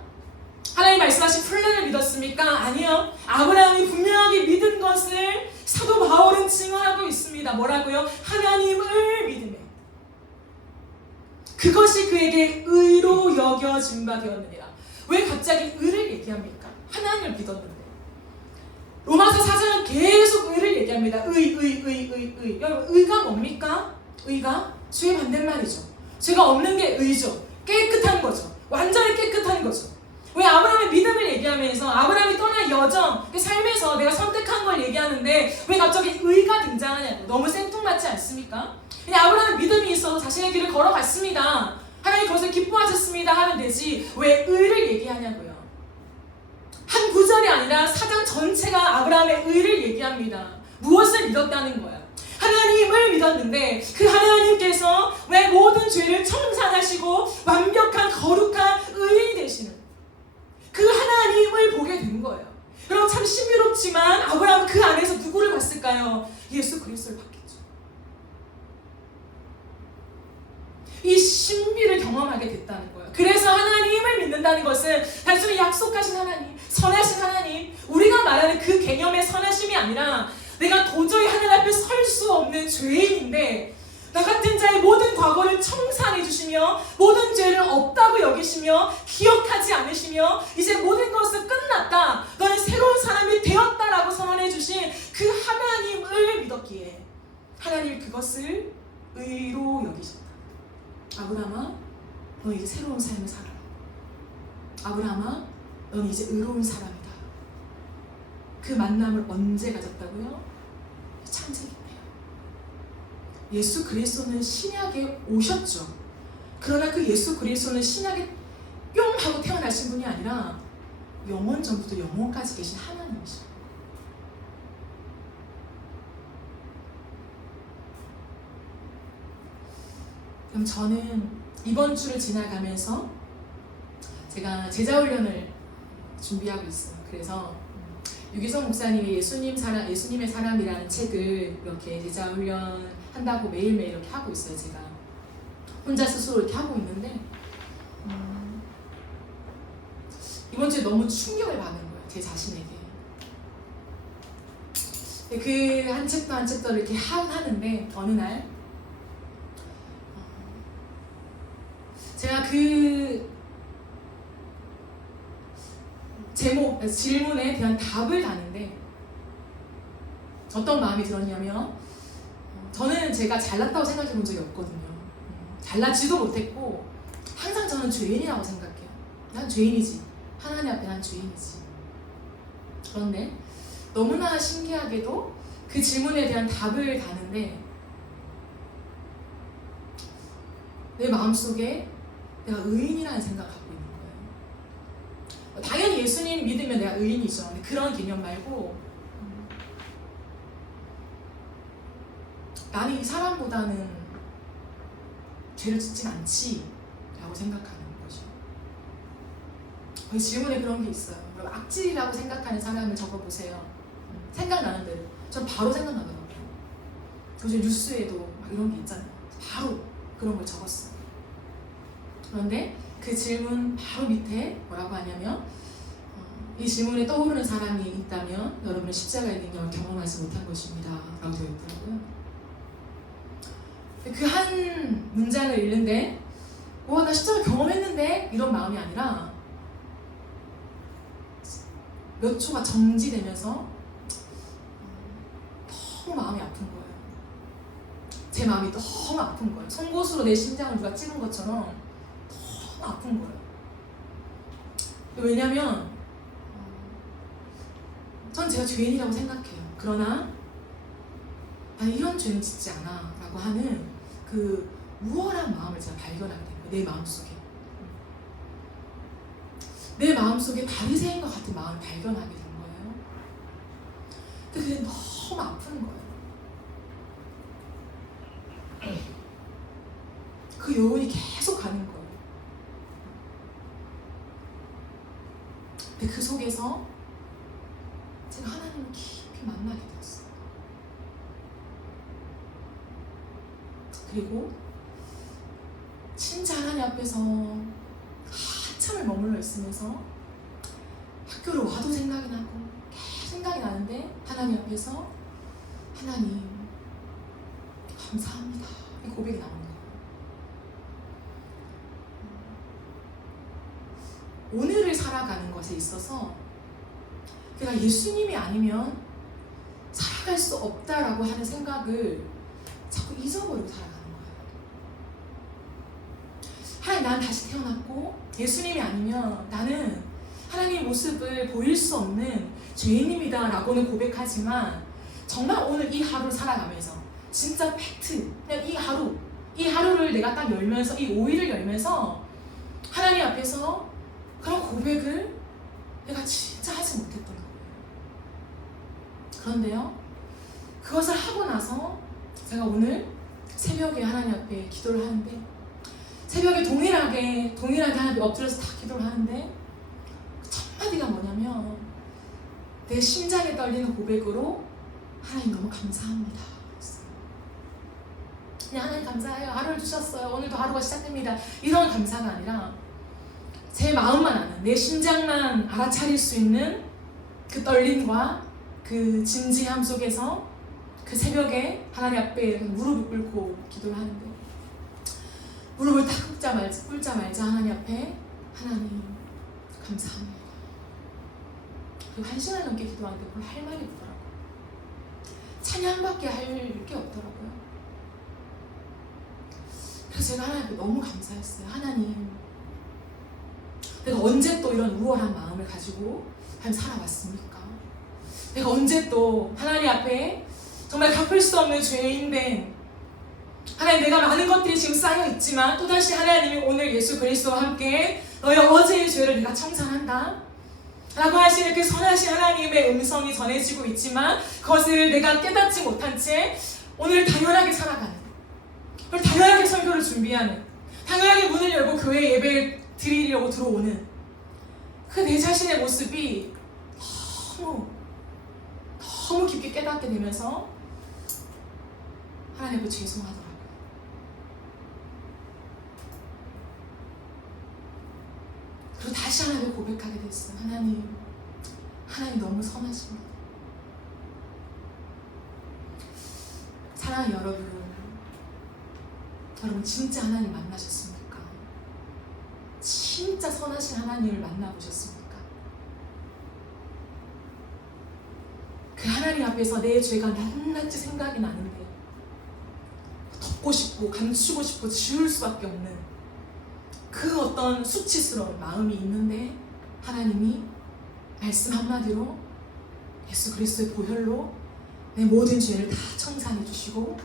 하나님 말씀하신 플랜을 믿었습니까? 아니요. 아브라함이 분명하게 믿은 것을 사도 바울은 증언하고 있습니다. 뭐라고요? 하나님을 믿음에. 그것이 그에게 의로 여겨진 바 되었느니라. 왜 갑자기 의를 얘기합니까? 하나님을 믿었는데. 로마서 4장은 계속 의를 얘기합니다. 의. 여러분, 의가 뭡니까? 의가 죄의 반대말이죠. 죄가 없는 게 의죠. 깨끗한 거죠. 완전히 깨끗한 거죠. 왜 아브라함의 믿음을 얘기하면서 아브라함이 떠난 여정, 그 삶에서 내가 선택한 걸 얘기하는데 왜 갑자기 의가 등장하냐고. 너무 생뚱맞지 않습니까? 그냥 아브라함의 믿음이 있어서 자신의 길을 걸어갔습니다. 하나님 그것을 기뻐하셨습니다 하면 되지 왜 의를 얘기하냐고요. 한 구절이 아니라 4장 전체가 아브라함의 의를 얘기합니다. 무엇을 믿었다는 거야? 하나님을 믿었는데 그 하나님께서 왜 모든 죄를 청산하시고 완벽한 거룩한 의인이 되시는 그 하나님을 보게 된 거예요. 여러분, 참 신비롭지만 아브라함은 그 안에서 누구를 봤을까요? 예수 그리스도를 봤겠죠. 이 신비를 경험하게 됐다는 거예요. 그래서 하나님을 믿는다는 것은 단순히 약속하신 하나님, 선하신 하나님, 우리가 말하는 그 개념의 선하심이 아니라 내가 도저히 하늘 앞에 설 수 없는 죄인인데 나 같은 자의 모든 과거를 청산해 주시며 모든 죄를 없다고 여기시며 기억하지 않으시며 이제 모든 것은 끝났다, 너는 새로운 사람이 되었다라고 선언해 주신 그 하나님을 믿었기에 하나님이 그것을 의로 여기셨다. 아브라함아, 너 이제 새로운 삶을 살아라. 아브라함아, 넌 이제 의로운 사람이다. 그 만남을 언제 가졌다고요? 창세기. 예수 그리스도는 신약에 오셨죠. 그러나 그 예수 그리스도는 신약에 뿅 하고 태어나신 분이 아니라 영원 전부터 영원까지 계신 하나님이시죠. 그럼 저는 이번 주를 지나가면서 제가 제자훈련을 준비하고 있어요. 그래서 유기성 목사님이 예수님의 사람이라는 책을 이렇게 제자훈련 한다고 매일매일 이렇게 하고 있어요. 제가 혼자 스스로 이렇게 하고 있는데 이번 주에 너무 충격을 받은 거예요. 제 자신에게. 그 한 챕터 한 챕터 이렇게 하는데 어느 날 제가 그 질문에 대한 답을 다는데 어떤 마음이 들었냐면, 저는 제가 잘났다고 생각해 본 적이 없거든요. 잘나지도 못했고 항상 저는 죄인이라고 생각해요. 난 죄인이지. 하나님 앞에 난 죄인이지. 그런데 너무나 신기하게도 그 질문에 대한 답을 다는데 내 마음속에 내가 의인이라는 생각을 갖고 있는 거예요. 당연히 예수님 믿으면 내가 의인이죠. 근데 그런 개념 말고 나는 이 사람보다는 죄를 짓진 않지 라고 생각하는 거죠. 거기 질문에 그런 게 있어요. 악질이라고 생각하는 사람을 적어보세요. 생각나는 대로. 전 바로 생각나더라고요. 요즘 뉴스에도 막 이런 게 있잖아요. 바로 그런 걸 적었어요. 그런데 그 질문 바로 밑에 뭐라고 하냐면, 이 질문에 떠오르는 사람이 있다면 여러분은 십자가의 능력을 경험하지 못한 것입니다 라고 되어 있더라고요. 그 한 문장을 읽는데 나 십자가 경험했는데 이런 마음이 아니라 몇 초가 정지되면서 너무 마음이 아픈 거예요. 제 마음이 너무 아픈 거예요. 송곳으로 내 심장을 누가 찌른 것처럼 너무 아픈 거예요. 왜냐면 전 제가 죄인이라고 생각해요. 그러나 난 이런 죄는 짓지 않아 라고 하는 그 우월한 마음을 제가 발견하게 된 거예요. 내 마음속에. 내 마음속에 바리새인과 같은 마음을 발견하게 된 거예요. 근데 그게 너무 아픈 거예요. 그 여운이 계속 가는 거예요. 근데 그 속에서 제가 하나님을 깊이 만나게 되었어요. 그리고 진짜 하나님 앞에서 한참을 머물러 있으면서 학교를 와도 생각이 나고 계속 생각이 나는데 하나님 앞에서 하나님 감사합니다 이 고백이 나오는 거예요. 오늘을 살아가는 것에 있어서 내가 예수님이 아니면 살아갈 수 없다라고 하는 생각을 자꾸 잊어버리고 살아가는 거예요. 하나님, 난 다시 태어났고 예수님이 아니면 나는 하나님의 모습을 보일 수 없는 죄인입니다 라고는 고백하지만, 정말 오늘 이 하루를 살아가면서 진짜 팩트, 그냥 이 하루를 내가 딱 열면서, 이 5일을 열면서 하나님 앞에서 그런 고백을 내가 진짜 하지 못했던 거예요. 그런데요, 그것을 하고 나서 제가 오늘 새벽에 하나님 앞에 기도를 하는데, 새벽에 동일하게 하나님 앞에 엎드려서 다 기도를 하는데 그 첫 마디가 뭐냐면, 내 심장에 떨리는 고백으로 하나님 너무 감사합니다. 그냥 하나님 감사해요. 하루를 주셨어요. 오늘도 하루가 시작됩니다. 이런 감사가 아니라 제 마음만 아는, 내 심장만 알아차릴 수 있는 그 떨림과 그 진지함 속에서 그 새벽에 하나님 앞에 무릎을 꿇고 기도를 하는데, 무릎을 딱 꿇자 말자 하나님 앞에 하나님 감사합니다. 그리고 1시간 넘게 기도하는데 뭘 할 말이 없더라고요. 찬양밖에 할 게 없더라고요. 그래서 제가 하나님 앞에 너무 감사했어요. 하나님, 내가 언제 또 이런 우월한 마음을 가지고 하나님 살아왔습니까? 내가 언제 또 하나님 앞에 정말 갚을 수 없는 죄인된 하나님, 내가 많은 것들이 지금 쌓여 있지만 또다시 하나님이 오늘 예수 그리스도와 함께 너의 어제의 죄를 내가 청산한다 라고 하시는 그 선하신 하나님의 음성이 전해지고 있지만 그것을 내가 깨닫지 못한 채 오늘 당연하게 살아가는, 오늘 당연하게 설교를 준비하는, 당연하게 문을 열고 교회 예배를 드리려고 들어오는 그 내 자신의 모습이 너무 깊게 깨닫게 되면서 하나님 앞에 죄송하더라고요. 그리고 다시 하나님을 고백하게 됐어요. 하나님 너무 선하십니다. 사랑하는 여러분 진짜 하나님 만나셨습니까? 진짜 선하신 하나님을 만나보셨습니까? 그 하나님 앞에서 내 죄가 낱낱이 생각이 나는데 덮고 싶고 감추고 싶고 지울 수밖에 없는 그 어떤 수치스러운 마음이 있는데 하나님이 말씀 한마디로 예수 그리스도의 보혈로 내 모든 죄를 다 청산해 주시고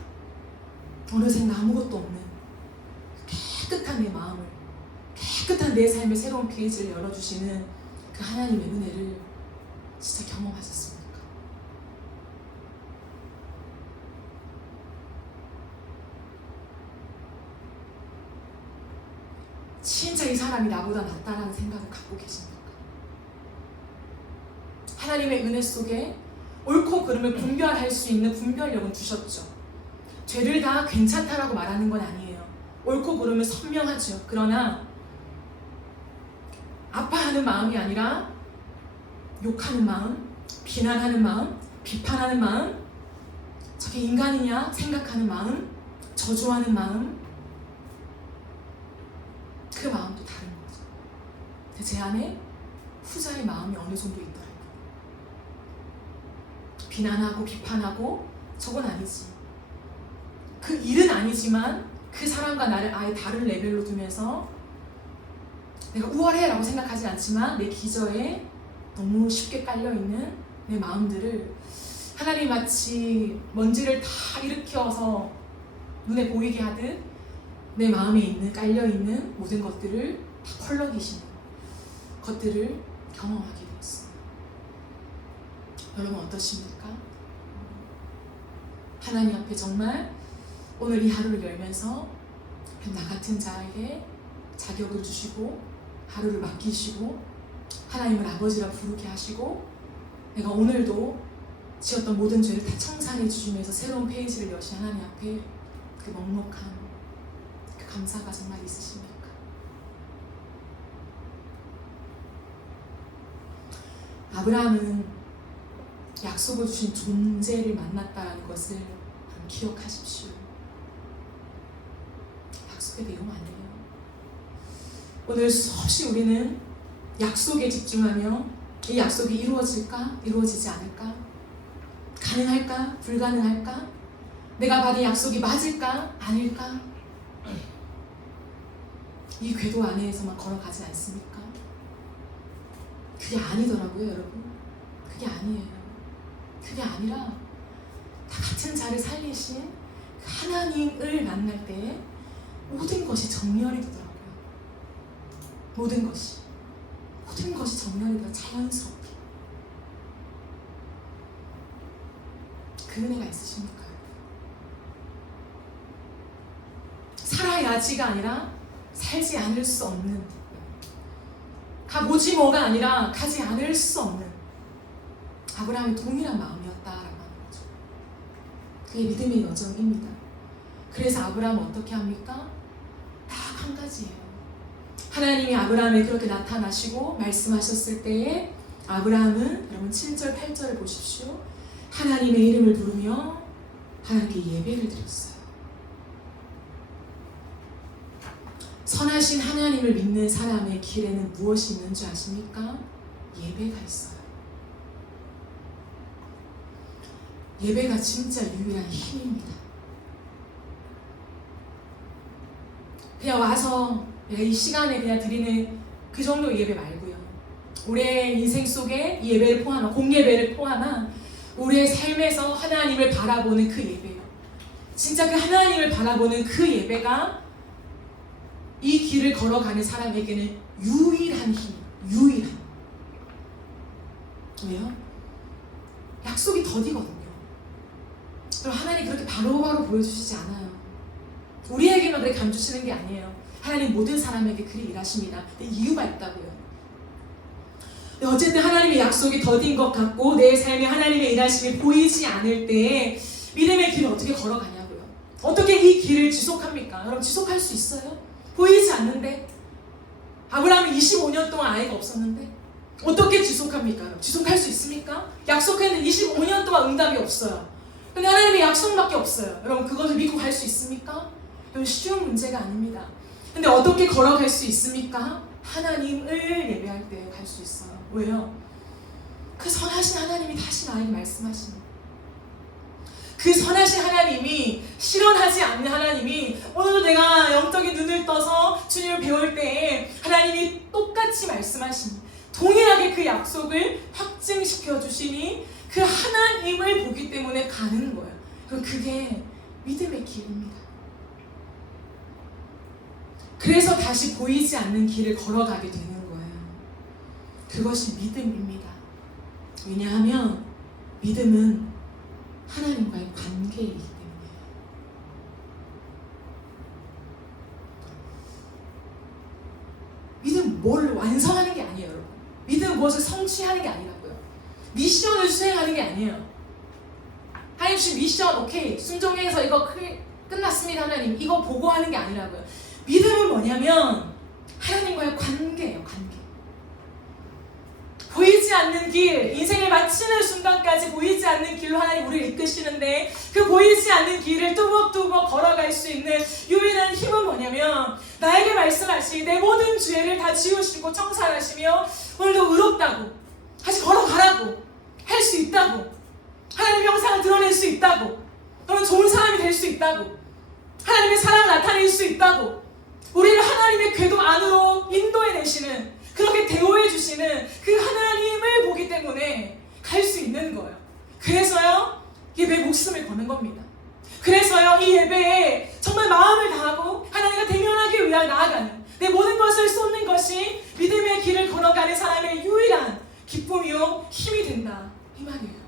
어느샌가 아무것도 없는 깨끗한 내 마음을, 깨끗한 내 삶의 새로운 페이지를 열어주시는 그 하나님의 은혜를 진짜 경험하셨습니까? 진짜 이 사람이 나보다 낫다라는 생각을 갖고 계십니까? 하나님의 은혜 속에 옳고 그름을 분별할 수 있는 분별력은 주셨죠. 죄를 다 괜찮다라고 말하는 건 아니에요. 옳고 그름은 선명하죠. 그러나 아파하는 마음이 아니라 욕하는 마음, 비난하는 마음, 비판하는 마음, 저게 인간이냐 생각하는 마음, 저주하는 마음, 그 마음도 다른 거죠. 근데 제 안에 후자의 마음이 어느 정도 있더라고요. 비난하고 비판하고 저건 아니지. 그 일은 아니지만 그 사람과 나를 아예 다른 레벨로 두면서 내가 우월해 라고 생각하지 않지만 내 기저에 너무 쉽게 깔려있는 내 마음들을 하나님 마치 먼지를 다 일으켜서 눈에 보이게 하듯 내 마음에 있는 깔려있는 모든 것들을 다 펄럭이시는 것들을 경험하게 되었어요. 여러분 어떠십니까? 하나님 앞에 정말 오늘 이 하루를 열면서 나 같은 자에게 자격을 주시고 하루를 맡기시고 하나님을 아버지라 부르게 하시고 내가 오늘도 지었던 모든 죄를 다 청산해 주시면서 새로운 페이지를 여신 하나님 앞에 그 넉넉한 그 감사가 정말 있으십니까? 아브라함은 약속을 주신 존재를 만났다는 것을 기억하십시오. 약속의 내용 아니에요. 오늘 수없이 우리는 약속에 집중하며 이 약속이 이루어질까? 이루어지지 않을까? 가능할까? 불가능할까? 내가 받은 약속이 맞을까? 아닐까? 이 궤도 안에서만 걸어가지 않습니까? 그게 아니더라고요, 여러분. 그게 아니에요. 그게 아니라 다 같은 자를 살리신 하나님을 만날 때 모든 것이 정렬이 되더라고요. 모든 것이 정렬이 되어 자연스럽게. 그 은혜가 있으십니까? 살아야지가 아니라 살지 않을 수 없는, 가보지 뭐가 아니라 가지 않을 수 없는 아브라함의 동일한 마음이었다라고 하는 거죠. 그게 믿음의 여정입니다. 그래서 아브라함은 어떻게 합니까? 딱 한 가지예요. 하나님이 아브라함에 그렇게 나타나시고 말씀하셨을 때에 아브라함은, 여러분 7절 8절을 보십시오. 하나님의 이름을 부르며 하나님께 예배를 드렸어요. 선하신 하나님을 믿는 사람의 길에는 무엇이 있는 줄 아십니까? 예배가 있어요. 예배가 진짜 유일한 힘입니다. 그냥 와서 내가 이 시간에 그냥 드리는 그 정도 예배 말고요. 우리의 인생 속에 이 예배를 포함한 공예배를 포함한 우리의 삶에서 하나님을 바라보는 그 예배요. 진짜 그 하나님을 바라보는 그 예배가 이 길을 걸어가는 사람에게는 유일한 힘, 유일한. 왜요? 약속이 더디거든요. 그럼 하나님 그렇게 바로바로 보여주시지 않아요. 우리에게만 그렇게 감주시는 게 아니에요. 하나님 모든 사람에게 그리 일하십니다. 이유가 있다고요. 어쨌든 하나님의 약속이 더딘 것 같고 내 삶에 하나님의 일하심이 보이지 않을 때 믿음의 길을 어떻게 걸어가냐고요. 어떻게 이 길을 지속합니까? 여러분 지속할 수 있어요? 보이지 않는데 아브라함이 25년 동안 아이가 없었는데 어떻게 지속합니까? 지속할 수 있습니까? 약속했는데 25년 동안 응답이 없어요. 근데 하나님의 약속밖에 없어요. 여러분 그것을 믿고 갈 수 있습니까? 여러분 쉬운 문제가 아닙니다. 근데 어떻게 걸어갈 수 있습니까? 하나님을 예배할 때 갈 수 있어요. 왜요? 그 선하신 하나님이 다시 나에게 말씀하시는 그 선하신 하나님이 실현하지 않는 하나님이 오늘도 내가 영적인 눈을 떠서 주님을 배울 때에 하나님이 똑같이 말씀하시니 동일하게 그 약속을 확증시켜 주시니 그 하나님을 보기 때문에 가는 거예요. 그게 믿음의 길입니다. 그래서 다시 보이지 않는 길을 걸어가게 되는 거예요. 그것이 믿음입니다. 왜냐하면 믿음은 하나님과의 관계이기 때문에. 믿음 뭘 완성하는 게 아니에요, 여러분. 믿음 무엇을 성취하는 게 아니라고요. 미션을 수행하는 게 아니에요. 하나님 주신 미션 오케이 순종해서 이거 끝났습니다 하나님 이거 보고하는 게 아니라고요. 믿음은 뭐냐면 하나님과의 관계예요. 관계. 보이지 않는 길, 인생을 마치는 순간까지 보이지 않는 길로 하나님 우리를 이끄시는데 그 보이지 않는 길을 뚜벅뚜벅 걸어갈 수 있는 유일한 힘은 뭐냐면 나에게 말씀하시 내 모든 죄를 다 지우시고 청산하시며 오늘도 의롭다고 다시 걸어가라고 할 수 있다고 하나님의 형상을 드러낼 수 있다고 너는 좋은 사람이 될 수 있다고 하나님의 사랑을 나타낼 수 있다고 우리를 하나님의 궤도 안으로 인도해내시는 그렇게 대우해 주시는 그 하나님을 보기 때문에 갈 수 있는 거예요. 그래서요 예배 목숨을 거는 겁니다. 그래서요 이 예배에 정말 마음을 다하고 하나님과 대면하기 위하여 나아가는 내 모든 것을 쏟는 것이 믿음의 길을 걸어가는 사람의 유일한 기쁨이요 힘이 된다 이 말이에요.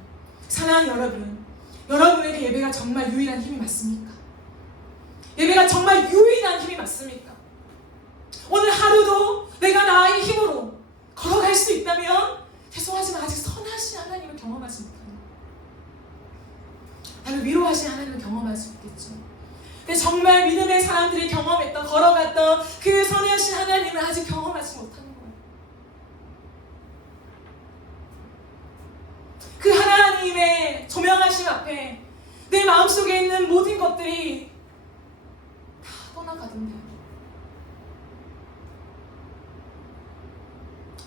사랑하는 여러분, 여러분에게 예배가 정말 유일한 힘이 맞습니까? 예배가 정말 유일한 힘이 맞습니까? 오늘 하루도 내가 나의 힘으로 걸어갈 수 있다면 죄송하지만 아직 선하신 하나님을 경험하지 못하는 나를 위로하신 하나님을 경험할 수 있겠죠. 근데 정말 믿음의 사람들이 경험했던 걸어갔던 그 선하신 하나님을 아직 경험하지 못하는 거예요. 그 하나님의 조명하심 앞에 내 마음속에 있는 모든 것들이 다 떠나가던데요.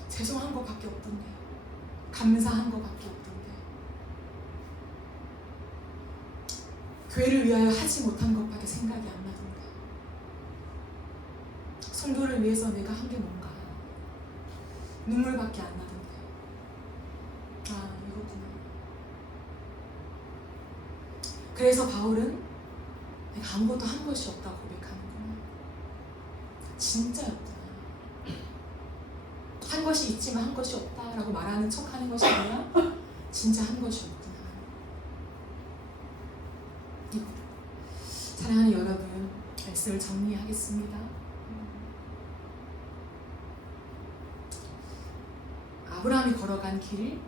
죄송한 것밖에 없던데 감사한 것밖에 없던데 교회를 위하여 하지 못한 것밖에 생각이 안 나던데 성도를 위해서 내가 한 게 뭔가 눈물밖에 안 나던데 아 이거구나. 그래서 바울은 내가 아무것도 한 것이 없다고 고백하는구나. 진짜였구나. 한 것이 있지만 한 것이 없다라고 말하는 척하는 것이 아니라 진짜 한 것이 없구나. 이거. 사랑하는 여러분, 말씀을 정리하겠습니다. 아브라함이 걸어간 길,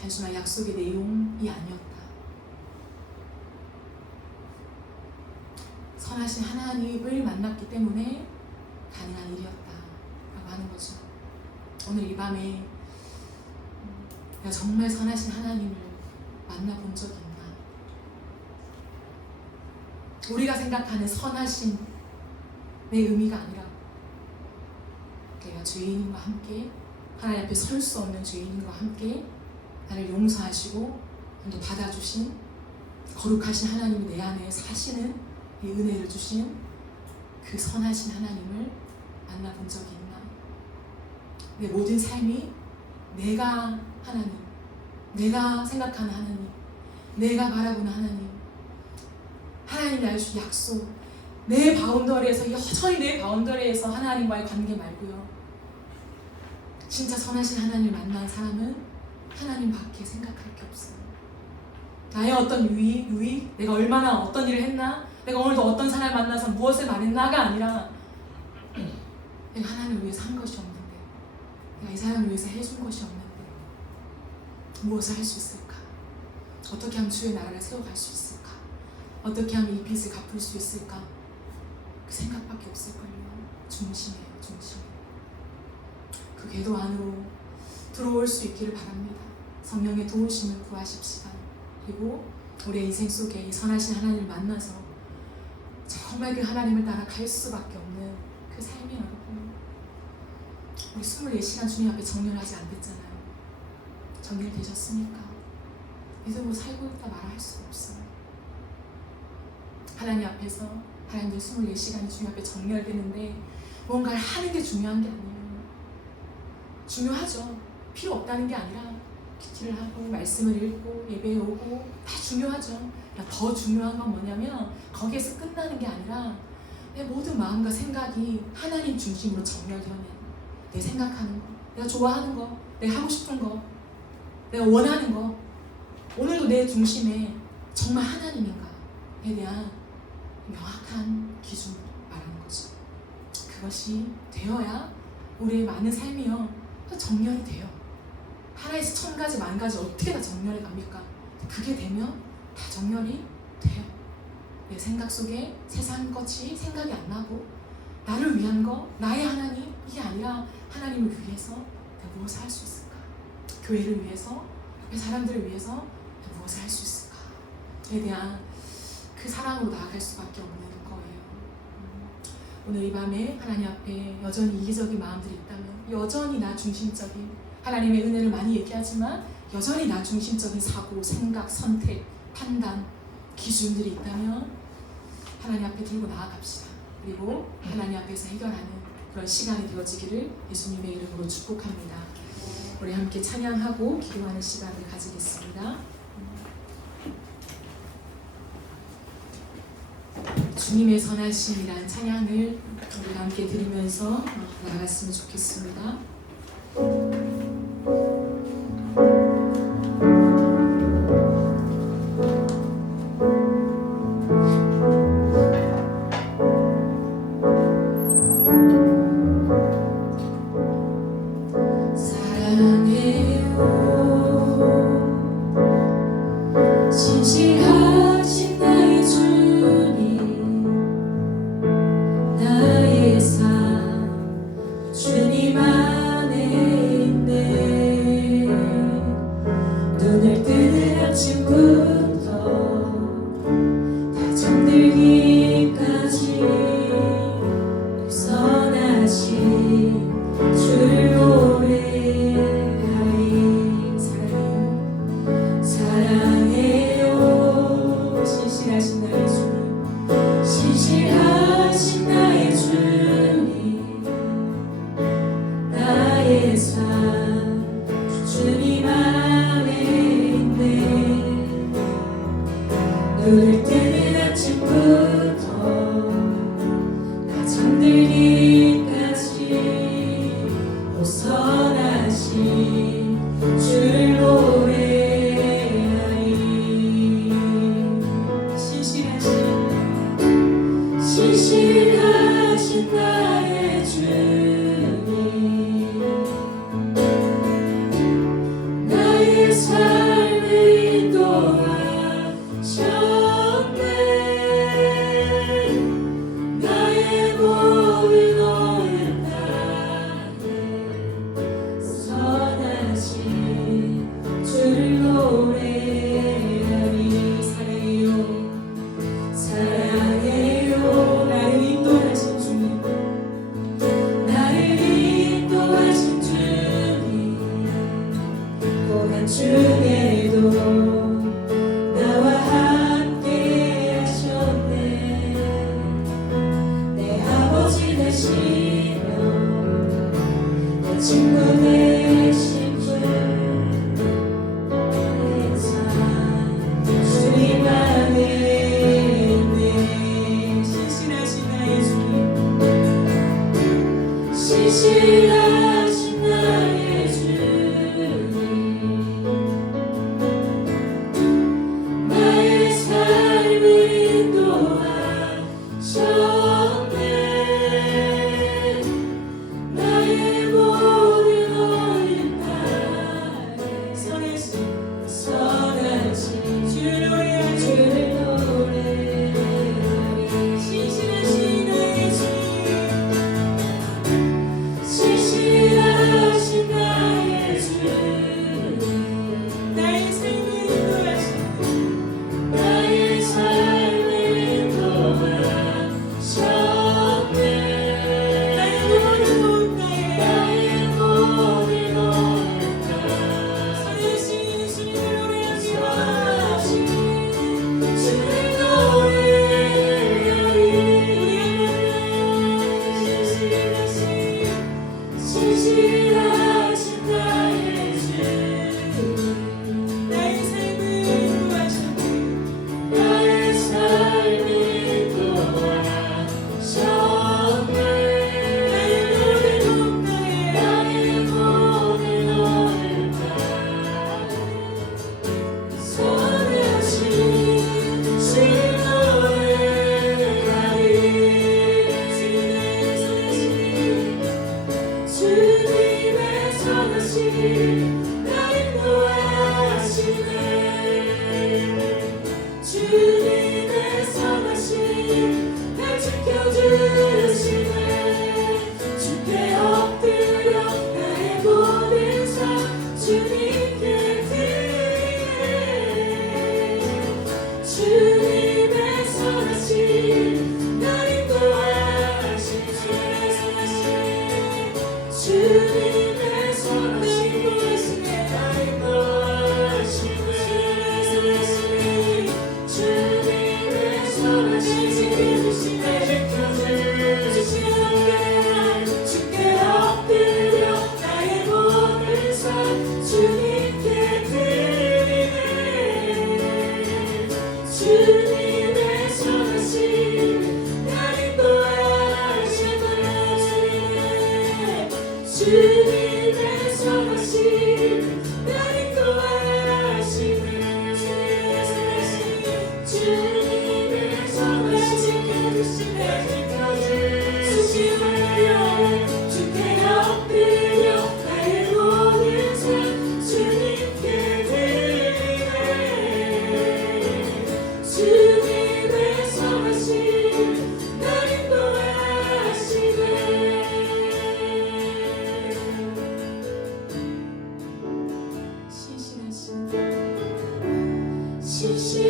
단순한 약속의 내용이 아니었다. 선하신 하나님을 만났기 때문에 가능한 일이었다. 하는 거죠. 오늘 이 밤에 내가 정말 선하신 하나님을 만나본 적이 있나? 우리가 생각하는 선하신 내 의미가 아니라 내가 죄인과 함께 하나님 앞에 설 수 없는 죄인과 함께 나를 용서하시고 또 받아주신 거룩하신 하나님이 내 안에 사시는 이 은혜를 주신 그 선하신 하나님을 만나본 적이 있나? 내 모든 삶이 내가 하나님, 내가 생각하는 하나님, 내가 바라보는 하나님, 하나님이 나를 주신 약속, 내 바운더리에서 여전히 내 바운더리에서 하나님과의 관계 말고요. 진짜 선하신 하나님을 만난 사람은 하나님밖에 생각할 게 없어요. 나의 어떤 유익, 내가 얼마나 어떤 일을 했나, 내가 오늘도 어떤 사람을 만나서 무엇을 말했나가 아니라 내가 하나님을 위해서 한 것이 없는데, 내가 이 사람을 위해서 해준 것이 없는데 무엇을 할 수 있을까? 어떻게 하면 주의 나라를 세워갈 수 있을까? 어떻게 하면 이 빚을 갚을 수 있을까? 그 생각밖에 없을걸요. 중심이에요, 중심. 그 궤도 안으로 들어올 수 있기를 바랍니다. 성령의 도우심을 구하십시다. 그리고 우리의 인생 속에 이 선하신 하나님을 만나서 정말 그 하나님을 따라 갈 수밖에 없는 그 삶이 여러분. 우리 24시간 주님 앞에 정렬하지 않겠잖아요. 정렬되셨습니까? 믿음으로 살고 있다 말아 할 수가 없어요. 하나님 앞에서 하나님들 24시간이 주님 앞에 정렬되는데 뭔가를 하는 게 중요한 게 아니에요. 중요하죠. 필요 없다는 게 아니라 큐티를 하고 말씀을 읽고 예배에 오고 다 중요하죠. 더 중요한 건 뭐냐면 거기에서 끝나는 게 아니라 내 모든 마음과 생각이 하나님 중심으로 정렬되면 내 생각하는 거, 내가 좋아하는 거, 내가 하고 싶은 거, 내가 원하는 거, 오늘도 내 중심에 정말 하나님인가에 대한 명확한 기준을 말하는 거죠. 그것이 되어야 우리의 많은 삶이요 정렬이 돼요. 하나에서 1000가지 10,000가지 어떻게 다 정렬해 갑니까? 그게 되면 다 정렬이 돼요. 내 생각 속에 세상 것이 생각이 안 나고 나를 위한 거, 나의 하나님 이게 아니라 하나님을 위해서 내가 무엇을 할 수 있을까? 교회를 위해서, 옆에 사람들을 위해서 내가 무엇을 할 수 있을까에 대한 그 사랑으로 나아갈 수밖에 없는 거예요. 오늘 이 밤에 하나님 앞에 여전히 이기적인 마음들이 있다면, 여전히 나 중심적인, 하나님의 은혜를 많이 얘기하지만 여전히 나 중심적인 사고, 생각, 선택, 판단, 기준들이 있다면 하나님 앞에 들고 나아갑시다. 그리고 하나님 앞에서 해결하는 그런 시간이 되어지기를 예수님의 이름으로 축복합니다. 우리 함께 찬양하고 기도하는 시간을 가지겠습니다. 주님의 선하심이란 찬양을 우리가 함께 들으면서 나아갔으면 좋겠습니다. 눈을 뜨는 아침부터 다 잠들기까지 벗어나신 주를 노래하리. 신실하신 나의 주님, 나의 삶을 인도하셨네. 나의 몸을 놓은 땅에 선하신 주를 노래하리. 사랑해요, 사랑해요. 나를 인도하신 주님,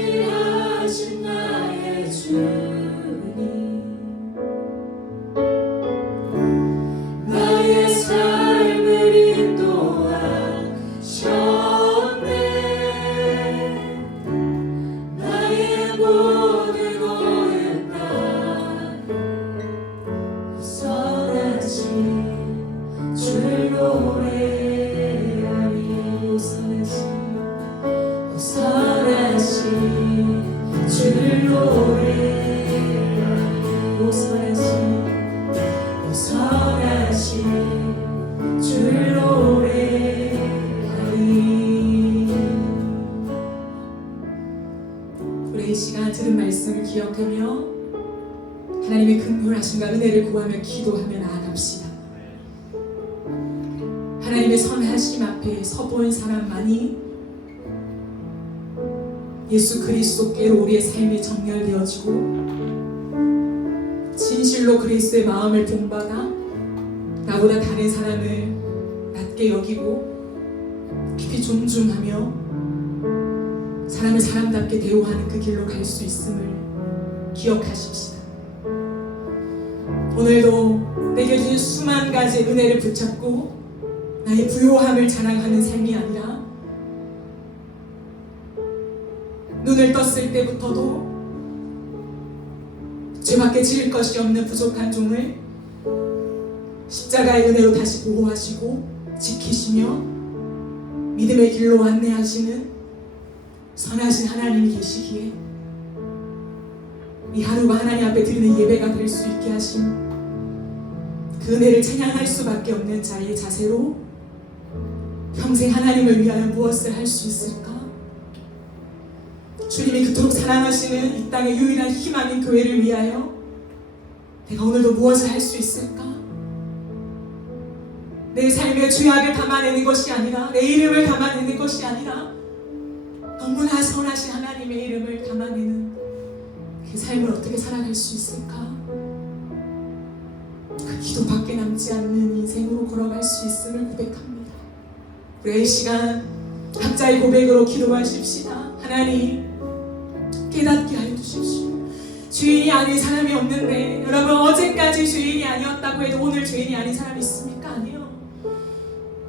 신실하신 나의 주님, 나의 삶을 인도하셨네. 나의 모든 오해가 선하신 줄 노래하리. 선하신 줄 노래하리. 선하신 줄 노래하리. 우리 이 시간 들은 말씀을 기억하며 하나님의 긍휼하심과 은혜를 구하며 기도하며 나아갑시다. 하나님의 선하심 앞에 서본 사람만이 예수 그리스도께로 우리의 삶이 정렬되어지고 진실로 그리스도의 마음을 본받아 나보다 다른 사람을 낮게 여기고 깊이 존중하며 사람을 사람답게 대우하는 그 길로 갈 수 있음을 기억하십시다. 오늘도 내게 준 수만 가지의 은혜를 붙잡고 나의 부요함을 자랑하는 삶이 아니라 눈을 떴을 때부터도 죄밖에 지을 것이 없는 부족한 종을 십자가의 은혜로 다시 보호하시고 지키시며 믿음의 길로 안내하시는 선하신 하나님이 계시기에 이 하루가 하나님 앞에 드리는 예배가 될 수 있게 하신 그 은혜를 찬양할 수밖에 없는 자의 자세로 평생 하나님을 위하여 무엇을 할 수 있을까? 주님이 그토록 사랑하시는 이 땅의 유일한 희망인 교회를 위하여 내가 오늘도 무엇을 할 수 있을까? 내 삶의 죄악을 담아내는 것이 아니라 내 이름을 담아내는 것이 아니라 너무나 선하신 하나님의 이름을 담아내는 그 삶을 어떻게 살아갈 수 있을까? 그 기도밖에 남지 않는 인생으로 걸어갈 수 있음을 고백합니다. 우리 이 시간 각자의 고백으로 기도하십시다. 하나님 깨닫게 하여 주십시오. 주인이 아닌 사람이 없는데 여러분 어제까지 주인이 아니었다고 해도 오늘 주인이 아닌 사람이 있습니까? 아니요.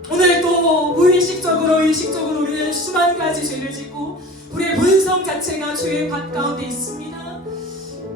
오늘 또 무의식적으로 의식적으로 우리는 수만 가지 죄를 짓고 우리의 본성 자체가 죄의 밭 가운데 있습니다.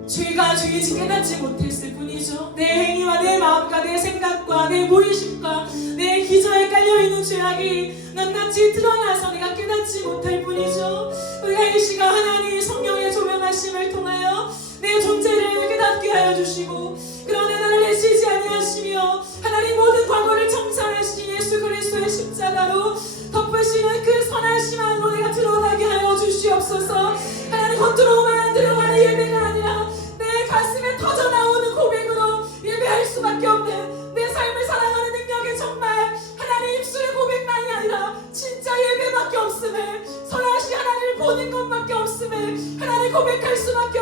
죄가 죄인지 깨닫지 못했을 뿐이죠. 내 행위와 내 마음과 내 생각과 내 무의식과 내 기저에 깔려있는 죄악이 낱낱이 드러나서 내가 깨닫지 못할 뿐이죠. 우리가 이 시간 하나님 성령의 조명하심을 통하여 내 존재를 깨닫게 하여 주시고 그러나 나를 내시지 아니하시며 하나님 모든 과거를 청산하신 예수 그리스도의 십자가로 덮으시는 그 선하심 안으로 내가 드러나게 하여 주시옵소서. 하나님 겉으로만 들어가는 예배가 아니라 내 가슴에 터져나오는 고백으로 예배할 수밖에 없는 내 삶을 사랑하는 능력이 정말 하나님 입술의 고백만이 아니라 진짜 예배밖에 없음을 선하신 하나님을 보는 것밖에 없음을 하나님 고백할 수밖에